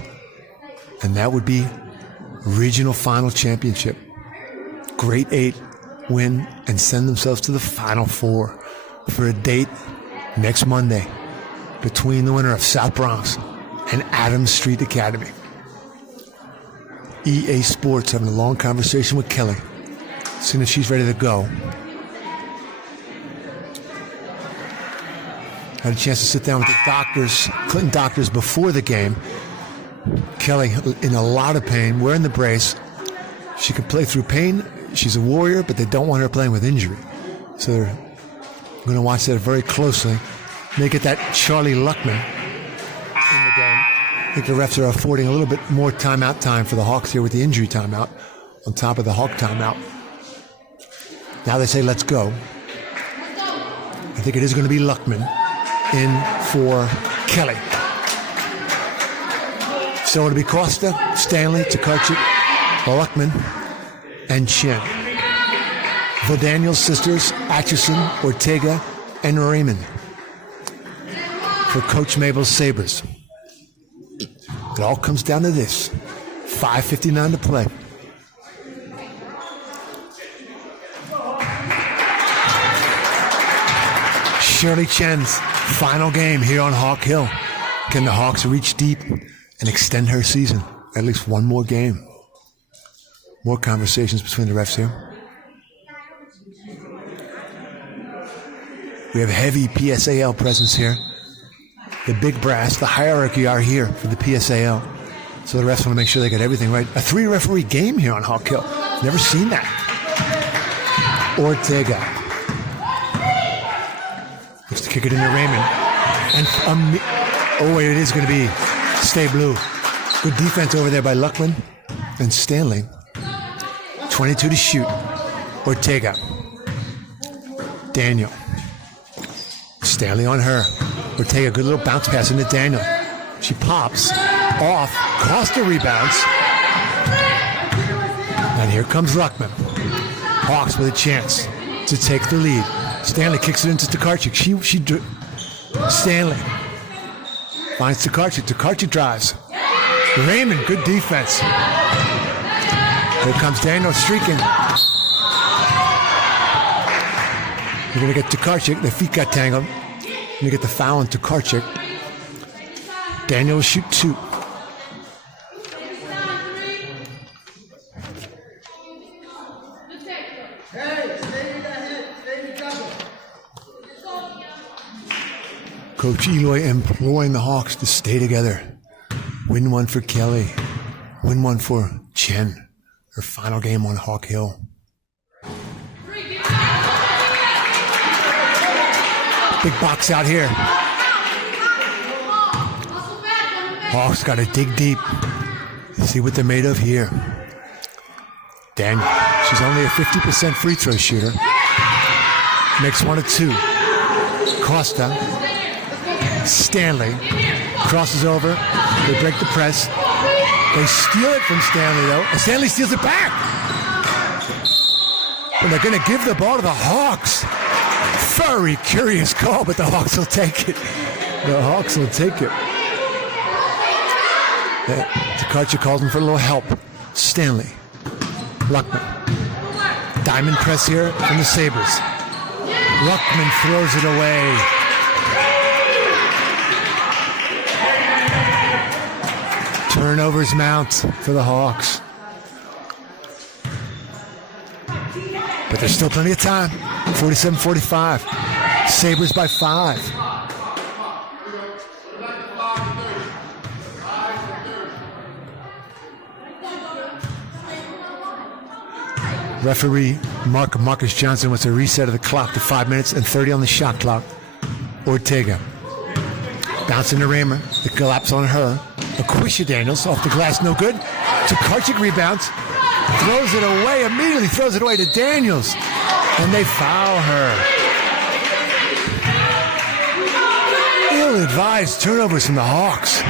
and that would be regional final championship. Grade 8 win and send themselves to the Final Four for a date next Monday between the winner of South Bronx and Adams Street Academy. EA Sports having a long conversation with Kelly. As soon as she's ready to go. Had a chance to sit down with the doctors, Clinton doctors, before the game. Kelly in a lot of pain, wearing the brace. She can play through pain. She's a warrior, but they don't want her playing with injury. So they're going to watch that very closely. They get that Charlie Luckman in the game. I think the refs are affording a little bit more timeout time for the Hawks here with the injury timeout on top of the Hawk timeout. Now they say, let's go. I think it is going to be Luckman in for Kelly. So it'll be Costa, Stanley, Tokarczyk, Luckman, and Chen. The Daniels sisters, Atchison, Ortega, and Raymond for Coach Mabel's Sabers. It all comes down to this. 5:59 to play. Shirley Chen's final game here on Hawk Hill. Can the Hawks reach deep and extend her season? At least one more game. More conversations between the refs here. We have heavy PSAL presence here. The big brass, the hierarchy are here for the PSAL. So the refs want to make sure they get everything right. A 3-referee game here on Hawk Hill. Never seen that. Ortega. Looks to kick it into Raymond. And oh wait, it is going to be Stay Blue. Good defense over there by Luckman and Stanley. 22 to shoot. Ortega. Daniel. Stanley on her. Ortega, good little bounce pass into Daniel. She pops off. Costa rebounds. And here comes Luckman. Hawks with a chance to take the lead. Stanley kicks it into Tokarczyk. Stanley finds Tokarczyk. Tokarczyk drives. Raymond, good defense. Here comes Daniel streaking. You're going to get Tokarczyk. Their feet got tangled. You get the foul on Tokarczyk. Daniel will shoot 2. Coach Eloy imploring the Hawks to stay together. Win one for Kelly. Win one for Chen. Her final game on Hawk Hill. Big box out here. Hawks got to dig deep. See what they're made of here. Daniel, she's only a 50% free throw shooter. Makes 1 of 2. Costa. Stanley. Crosses over. They break the press. They steal it from Stanley, though. And Stanley steals it back. And they're going to give the ball to the Hawks. Very curious call, but the Hawks will take it. The Hawks will take it. Tokarczyk calls him for a little help. Stanley. Luckman. Diamond press here from the Sabres. Luckman throws it away. Turnovers mount for the Hawks. but there's still plenty of time. 47-45. Sabres by 5. Referee Marcus Johnson wants a reset of the clock to 5 minutes and 30 on the shot clock. Ortega bouncing to Raymer. The collapse on her. Aquisha Daniels off the glass, no good. Tokarczyk rebounds. Throws it away, immediately throws it away to Daniels. And they foul her. Ill-advised turnovers from the Hawks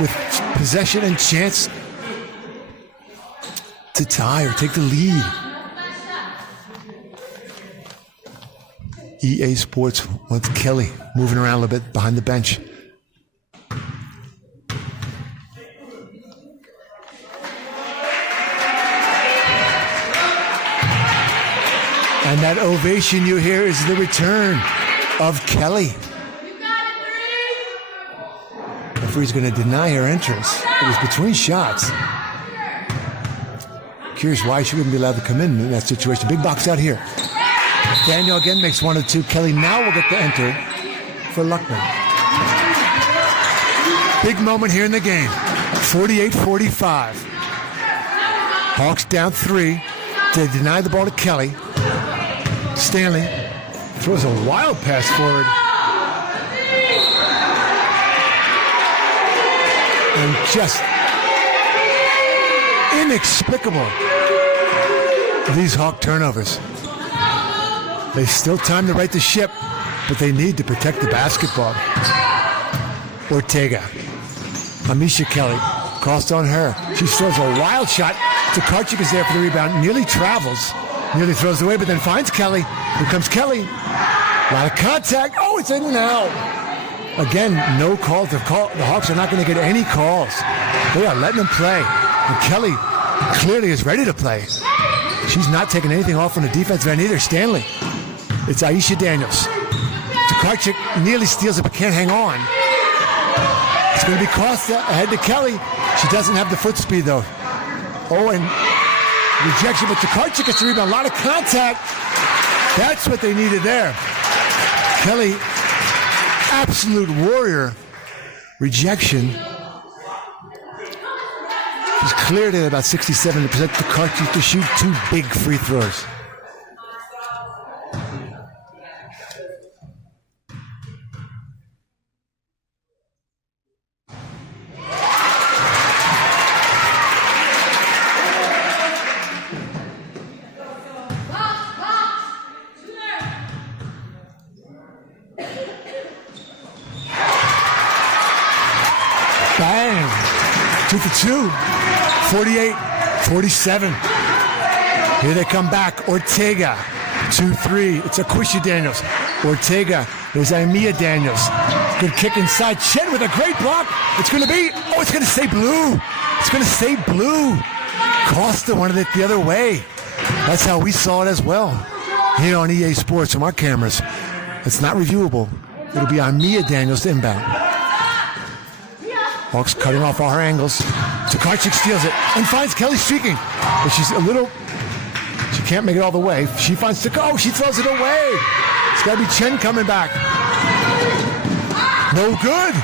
with possession and chance to tie or take the lead. EA Sports wants Kelly moving around a little bit behind the bench. And that ovation you hear is the return of Kelly. The referee's going to deny her entrance. It was between shots. Curious why she wouldn't be allowed to come in that situation. Big box out here. Daniel again makes 1 of 2. Kelly now will get to enter for Luckman. Big moment here in the game. 48-45. Hawks down 3. They deny the ball to Kelly. Stanley throws a wild pass forward. And just inexplicable, these Hawk turnovers. They still time to right the ship, but they need to protect the basketball. Ortega. Amisha Kelly. Cost on her. She throws a wild shot. Tokarczyk is there for the rebound. Nearly travels. Nearly throws it away, but then finds Kelly. Here comes Kelly. A lot of contact. Oh, it's in and out. Again, no calls. The Hawks are not going to get any calls. They are letting them play. And Kelly clearly is ready to play. She's not taking anything off from the defensive end either. Stanley. It's Aisha Daniels. Tokarczyk nearly steals it but can't hang on. It's going to be Costa ahead to Kelly. She doesn't have the foot speed though. Oh, and rejection, but Tokarczyk gets the rebound. A lot of contact. That's what they needed there. Kelly, absolute warrior. Rejection. She's cleared at about 67%. Tokarczyk to shoot 2 big free throws. Bang! 2 for 2. 48-47. Here they come back. Ortega. 2-3. It's Aquisha Daniels. Ortega. There's Amia Daniels. Good kick inside. Chen with a great block. It's going to be. Oh, it's going to stay blue. It's going to stay blue. Costa wanted it the other way. That's how we saw it as well. Here on EA Sports from our cameras. It's not reviewable. It'll be Amia Daniels to inbound. Hawks cutting off all her angles. Tokarczyk steals it and finds Kelly streaking. But she's a little, she can't make it all the way. She finds Tokarczyk. Oh, she throws it away. It's got to be Chen coming back. No good.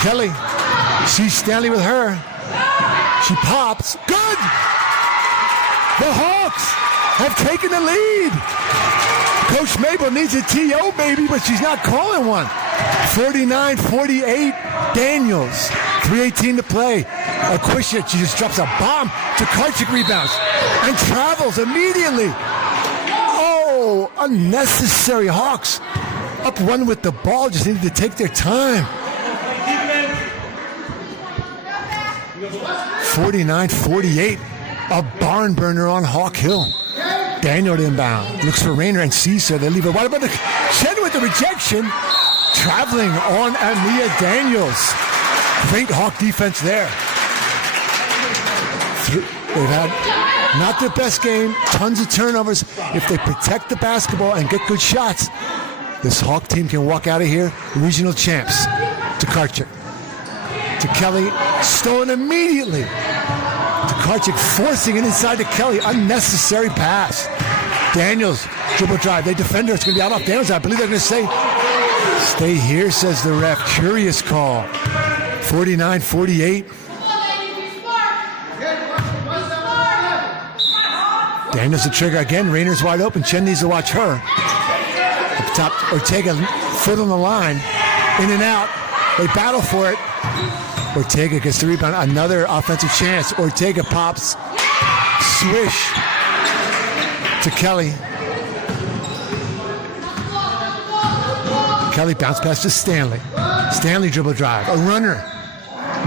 Kelly sees Stanley with her. She pops. Good. The Hawks have taken the lead. Coach Mabel needs a TO, baby, but she's not calling one. 49-48, Daniels. 3:18 to play. Aquisha, she just drops a bomb. Tokarczyk rebounds and travels immediately. Oh, unnecessary. Hawks up 1 with the ball, just needed to take their time. 49-48, a barn burner on Hawk Hill. Daniel inbound, looks for Rayner and sees her. They leave it wide open. Chen with the rejection. Traveling on Amia Daniels. Great Hawk defense there. They've had not their best game. Tons of turnovers. If they protect the basketball and get good shots, this Hawk team can walk out of here regional champs. Tokarczyk. To Kelly. Stolen immediately. Tokarczyk forcing it inside to Kelly. Unnecessary pass. Daniels, dribble drive. They defend her. It's going to be out off Daniels. I believe they're going to say, stay here, says the ref. Curious call. 49-48. Daniels the trigger again. Rayner's wide open. Chen needs to watch her. Up top, Ortega, foot on the line. In and out. They battle for it. Ortega gets the rebound. Another offensive chance. Ortega pops. Swish to Kelly. Kelly bounce pass to Stanley. Stanley dribble drive. A runner.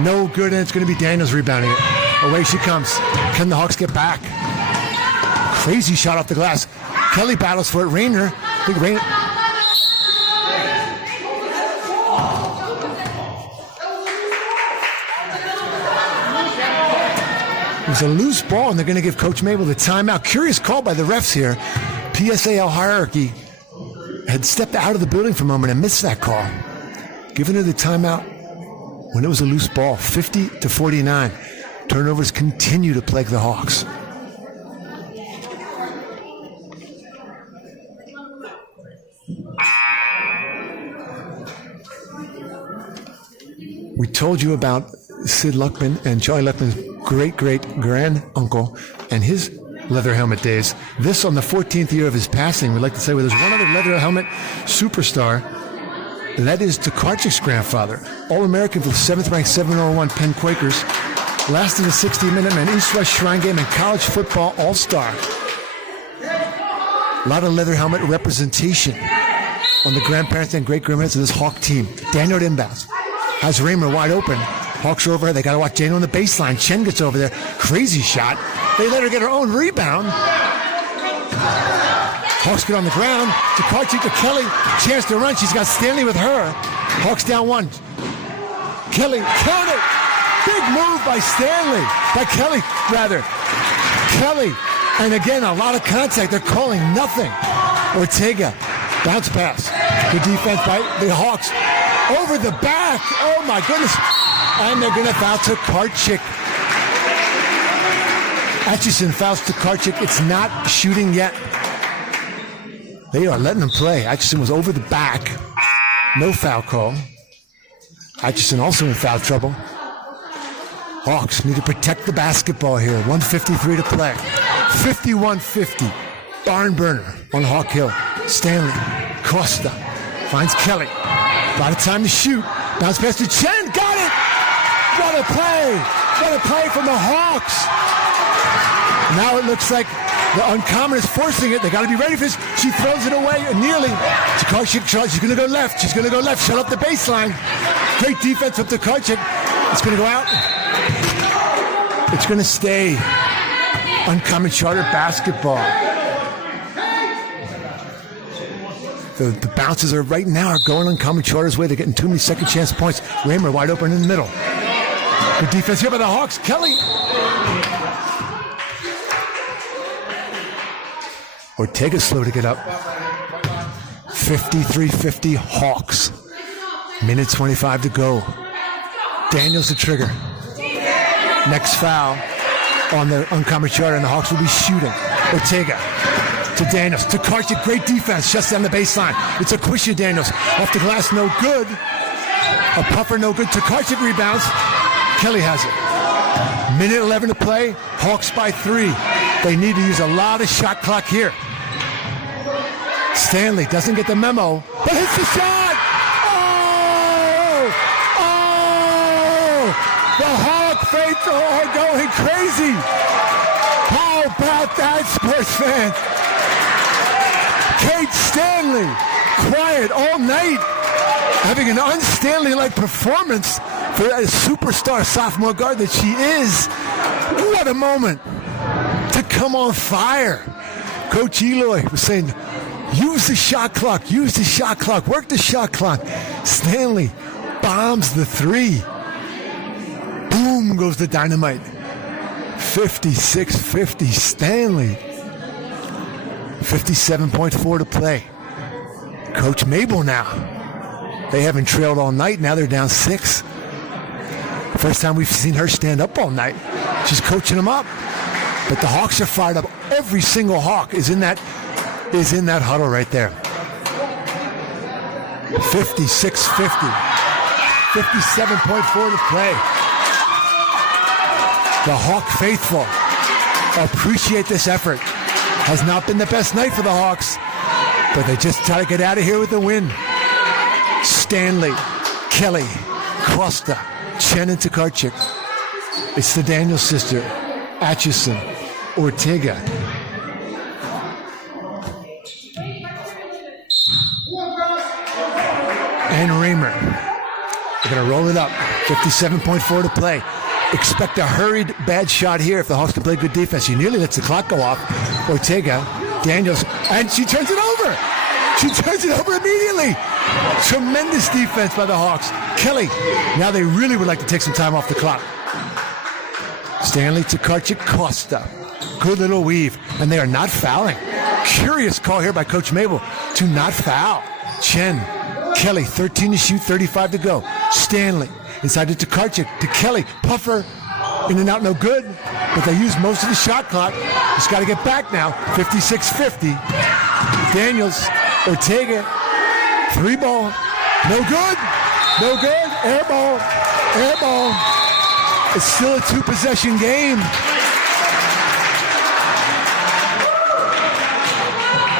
No good, and it's going to be Daniels rebounding it. Away she comes. Can the Hawks get back? Crazy shot off the glass. Kelly battles for it. Rayner. I think Rayner. It was a loose ball, and they're going to give Coach Mabel the timeout. Curious call by the refs here. PSAL hierarchy had stepped out of the building for a moment and missed that call. Giving her the timeout when it was a loose ball. 50-49. Turnovers continue to plague the Hawks. We told you about Sid Luckman and Charlie Luckman's great-great-grand-uncle and his leather helmet days. This on the 14th year of his passing. We'd like to say, well, there's one other leather helmet superstar. That is Tokarczyk's grandfather. All-American for the 7th-ranked 701 Penn Quakers. Last in the 60-minute man, East-West Shrine Game, and college football all-star. A lot of leather helmet representation on the grandparents and great-grandparents of this Hawk team. Daniel inbounds. Has Raymer wide open. Hawks are over. They got to watch Daniel on the baseline. Chen gets over there. Crazy shot. They let her get her own rebound. Hawks get on the ground. Tokarczyk to Kelly. Chance to run. She's got Stanley with her. Hawks down one. Kelly, count it. Big move by Stanley. By Kelly, rather. Kelly. And again, a lot of contact. They're calling nothing. Ortega. Bounce pass. Good defense by the Hawks. Over the back. Oh, my goodness. And they're going to foul Tokarczyk. Atchison fouls Tokarczyk. It's not shooting yet. They are letting him play. Atchison was over the back. No foul call. Atchison also in foul trouble. Hawks need to protect the basketball here. 1:53 to play. 51-50. Barn burner on Hawk Hill. Stanley. Costa. Finds Kelly. A lot of time to shoot. Bounce pass to Chen. Got it! What a play! What a play from the Hawks! Now it looks like the Uncommon is forcing it. They got to be ready for this. She throws it away and nearly. Tokarczyk tries. She's going to go left. She's going to go left. Shut up the baseline. Great defense from Tokarczyk. It's going to go out. It's going to stay. Uncommon Charter basketball. The bounces are right now are going Uncommon Charter's way. They're getting too many second chance points. Raymer wide open in the middle. Good defense here by the Hawks. Kelly. Ortega's slow to get up. 53-50 Hawks. Minute 25 to go. Daniels the trigger. Next foul on the Uncommon Charter, and the Hawks will be shooting. Ortega to Daniels. Tokarczyk, great defense. Shuts down the baseline. It's a Quisha Daniels. Off the glass, no good. A puffer, no good. Tokarczyk rebounds. Kelly has it. Minute 11 to play. Hawks by 3. They need to use a lot of shot clock here. Stanley doesn't get the memo, but hits the shot! Oh! Oh! The Hawk faithful are going crazy! How about that, sports fan? Kate Stanley, quiet all night, having an un-Stanley-like performance for a superstar sophomore guard that she is. What a moment to come on fire. Coach Eloy was saying, use the shot clock, work the shot clock. Stanley bombs the 3. Boom goes the dynamite. 56-50 Stanley. 57.4 to play. Coach Mabel now. They haven't trailed all night. Now they're down 6. First time we've seen her stand up all night. She's coaching them up. But the Hawks are fired up. Every single Hawk is in that huddle right there. 56-50. 57.4 to play. The Hawk faithful appreciate this effort. Has not been the best night for the Hawks, but they just try to get out of here with the win. Stanley, Kelly, Costa, Chen, and Tokarczyk. It's the Daniels sister, Atchison, Ortega. And Raymer. They're going to roll it up. 57.4 to play. Expect a hurried bad shot here if the Hawks can play good defense. She nearly lets the clock go off. Ortega, Daniels, and she turns it over. She turns it over immediately. Tremendous defense by the Hawks. Kelly, now they really would like to take some time off the clock. Stanley, Tokarczyk, Costa. Good little weave, and they are not fouling. Curious call here by Coach Mabel to not foul. Chen, Kelly, 13 to shoot, 35 to go. Stanley, inside to Tokarczyk, to Kelly. Puffer, in and out, no good. But they used most of the shot clock. Just got to get back now. 56-50. Daniels, Ortega, 3-ball. No good. No good. Air ball. Air ball. It's still a 2-possession game.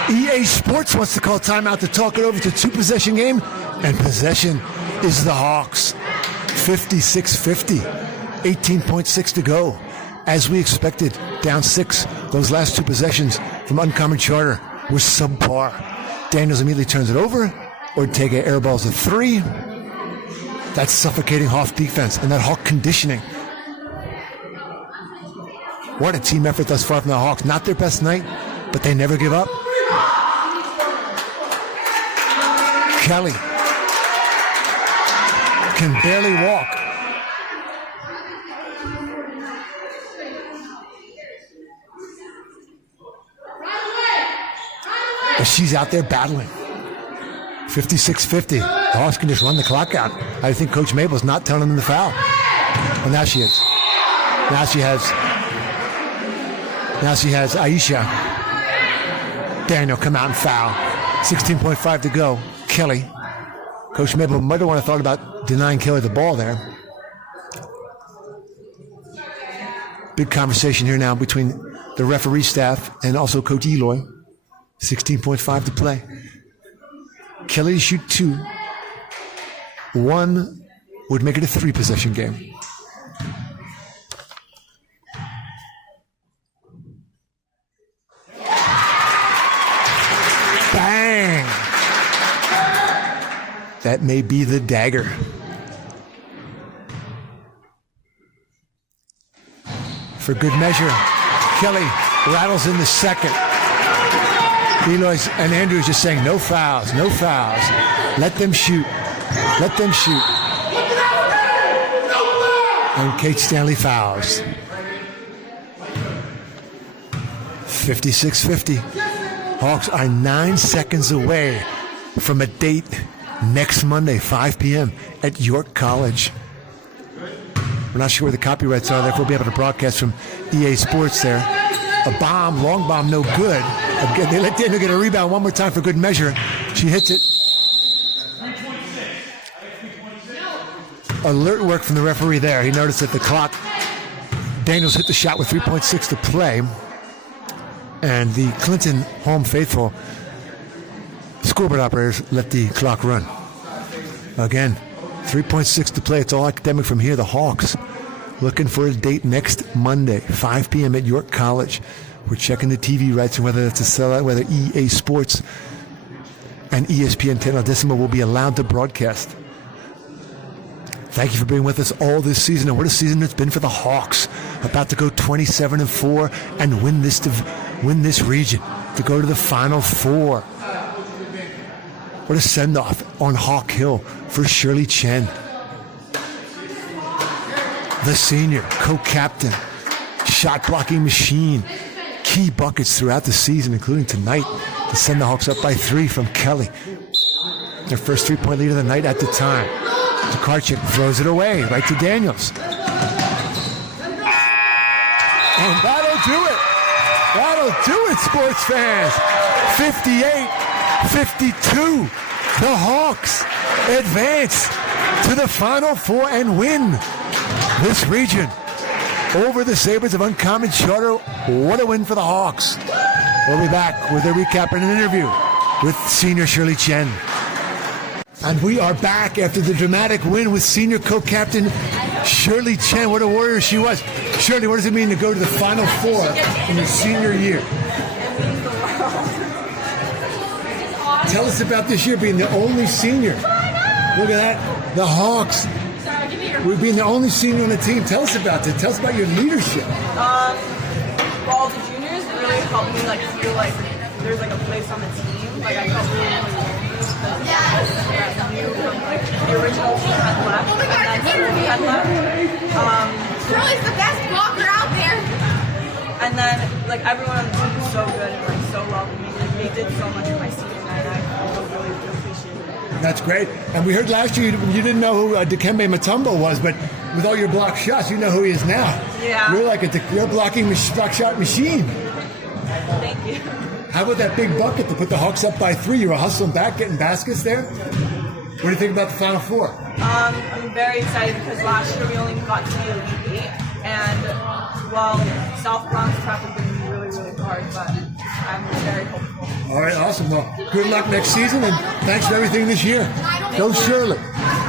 EA Sports wants to call timeout to talk it over to 2-possession game, and possession is the Hawks. 56-50, 18.6 to go. As we expected, down 6. Those last 2 possessions from Uncommon Charter were subpar. Daniels immediately turns it over. Ortega airballs a 3. That's suffocating Hawk defense and that Hawk conditioning. What a team effort thus far from the Hawks. Not their best night, but they never give up. Kelly can barely walk. But she's out there battling. 56-50. The Hawks can just run the clock out. I think Coach Mabel's not telling them to foul. Well, now she is. Now she has Aisha. Daniel come out and foul. 16.5 to go. Kelly. Coach Mabel might have thought about denying Kelly the ball there. Big conversation here now between the referee staff and also Coach Eloy. 16.5 to play. Kelly to shoot 2. 1 would make it a 3-possession game. Bang! That may be the dagger. For good measure, Kelly rattles in the second. Eloy and Andrews just saying no fouls, no fouls. Let them shoot. Let them shoot. And Kate Stanley fouls. 56-50. Hawks are 9 seconds away from a date next Monday, 5 p.m. at York College. We're not sure where the copyrights are, therefore we'll be able to broadcast from EA Sports there. A bomb, long bomb, no good. Again, they let Daniel get a rebound one more time for good measure. She hits it. Alert work from the referee there. He noticed that the clock, Daniels hit the shot with 3.6 to play. And the Clinton home faithful scoreboard operators let the clock run. Again, 3.6 to play. It's all academic from here. The Hawks looking for a date next Monday, 5 p.m. at York College. We're checking the TV rights and whether that's a sellout, whether EA Sports and ESPN 10 Decima will be allowed to broadcast. Thank you for being with us all this season, and what a season it's been for the Hawks. About to go 27-4 and win this region to go to the Final Four. What a send-off on Hawk Hill for Shirley Chen, the senior, co-captain, shot-blocking machine. Key buckets throughout the season, including tonight, to send the Hawks up by 3 from Kelly. Their first 3-point lead of the night at the time. Tokarczyk throws it away, right to Daniels. And that'll do it. That'll do it, sports fans. 58-52. The Hawks advance to the Final Four and win this region over the Sabres of Uncommon Charter. What a win for the Hawks. We'll be back with a recap and an interview with senior Shirley Chen. And we are back after the dramatic win with senior co-captain Shirley Chen. What a warrior she was. Shirley, what does it mean to go to the Final Four in your senior year? Tell us about this year being the only senior. Look at that. The Hawks. We're being the only senior on the team. Tell us about that. Tell us about your leadership. Well, the juniors really helped me feel like there's a place on the team. I felt really because I knew the original team had left and then we had left. Shirley's the best blocker out there. And then everyone on the team was so good and so welcoming. They did so much for my senior night. I really appreciate it. That's great. And we heard last year you didn't know who Dikembe Mutombo was, but with all your block shots, you know who he is now. Yeah. You're a blocking block shot machine. Thank you. How about that big bucket to put the Hawks up by 3? You were hustling back, getting baskets there. What do you think about the Final Four? I'm very excited because last year we only got to the Elite 8, and South Bronx prep has been really, really hard, but I'm very hopeful. All right, awesome. Well, good luck next season, and thanks for everything this year. Go Shirley.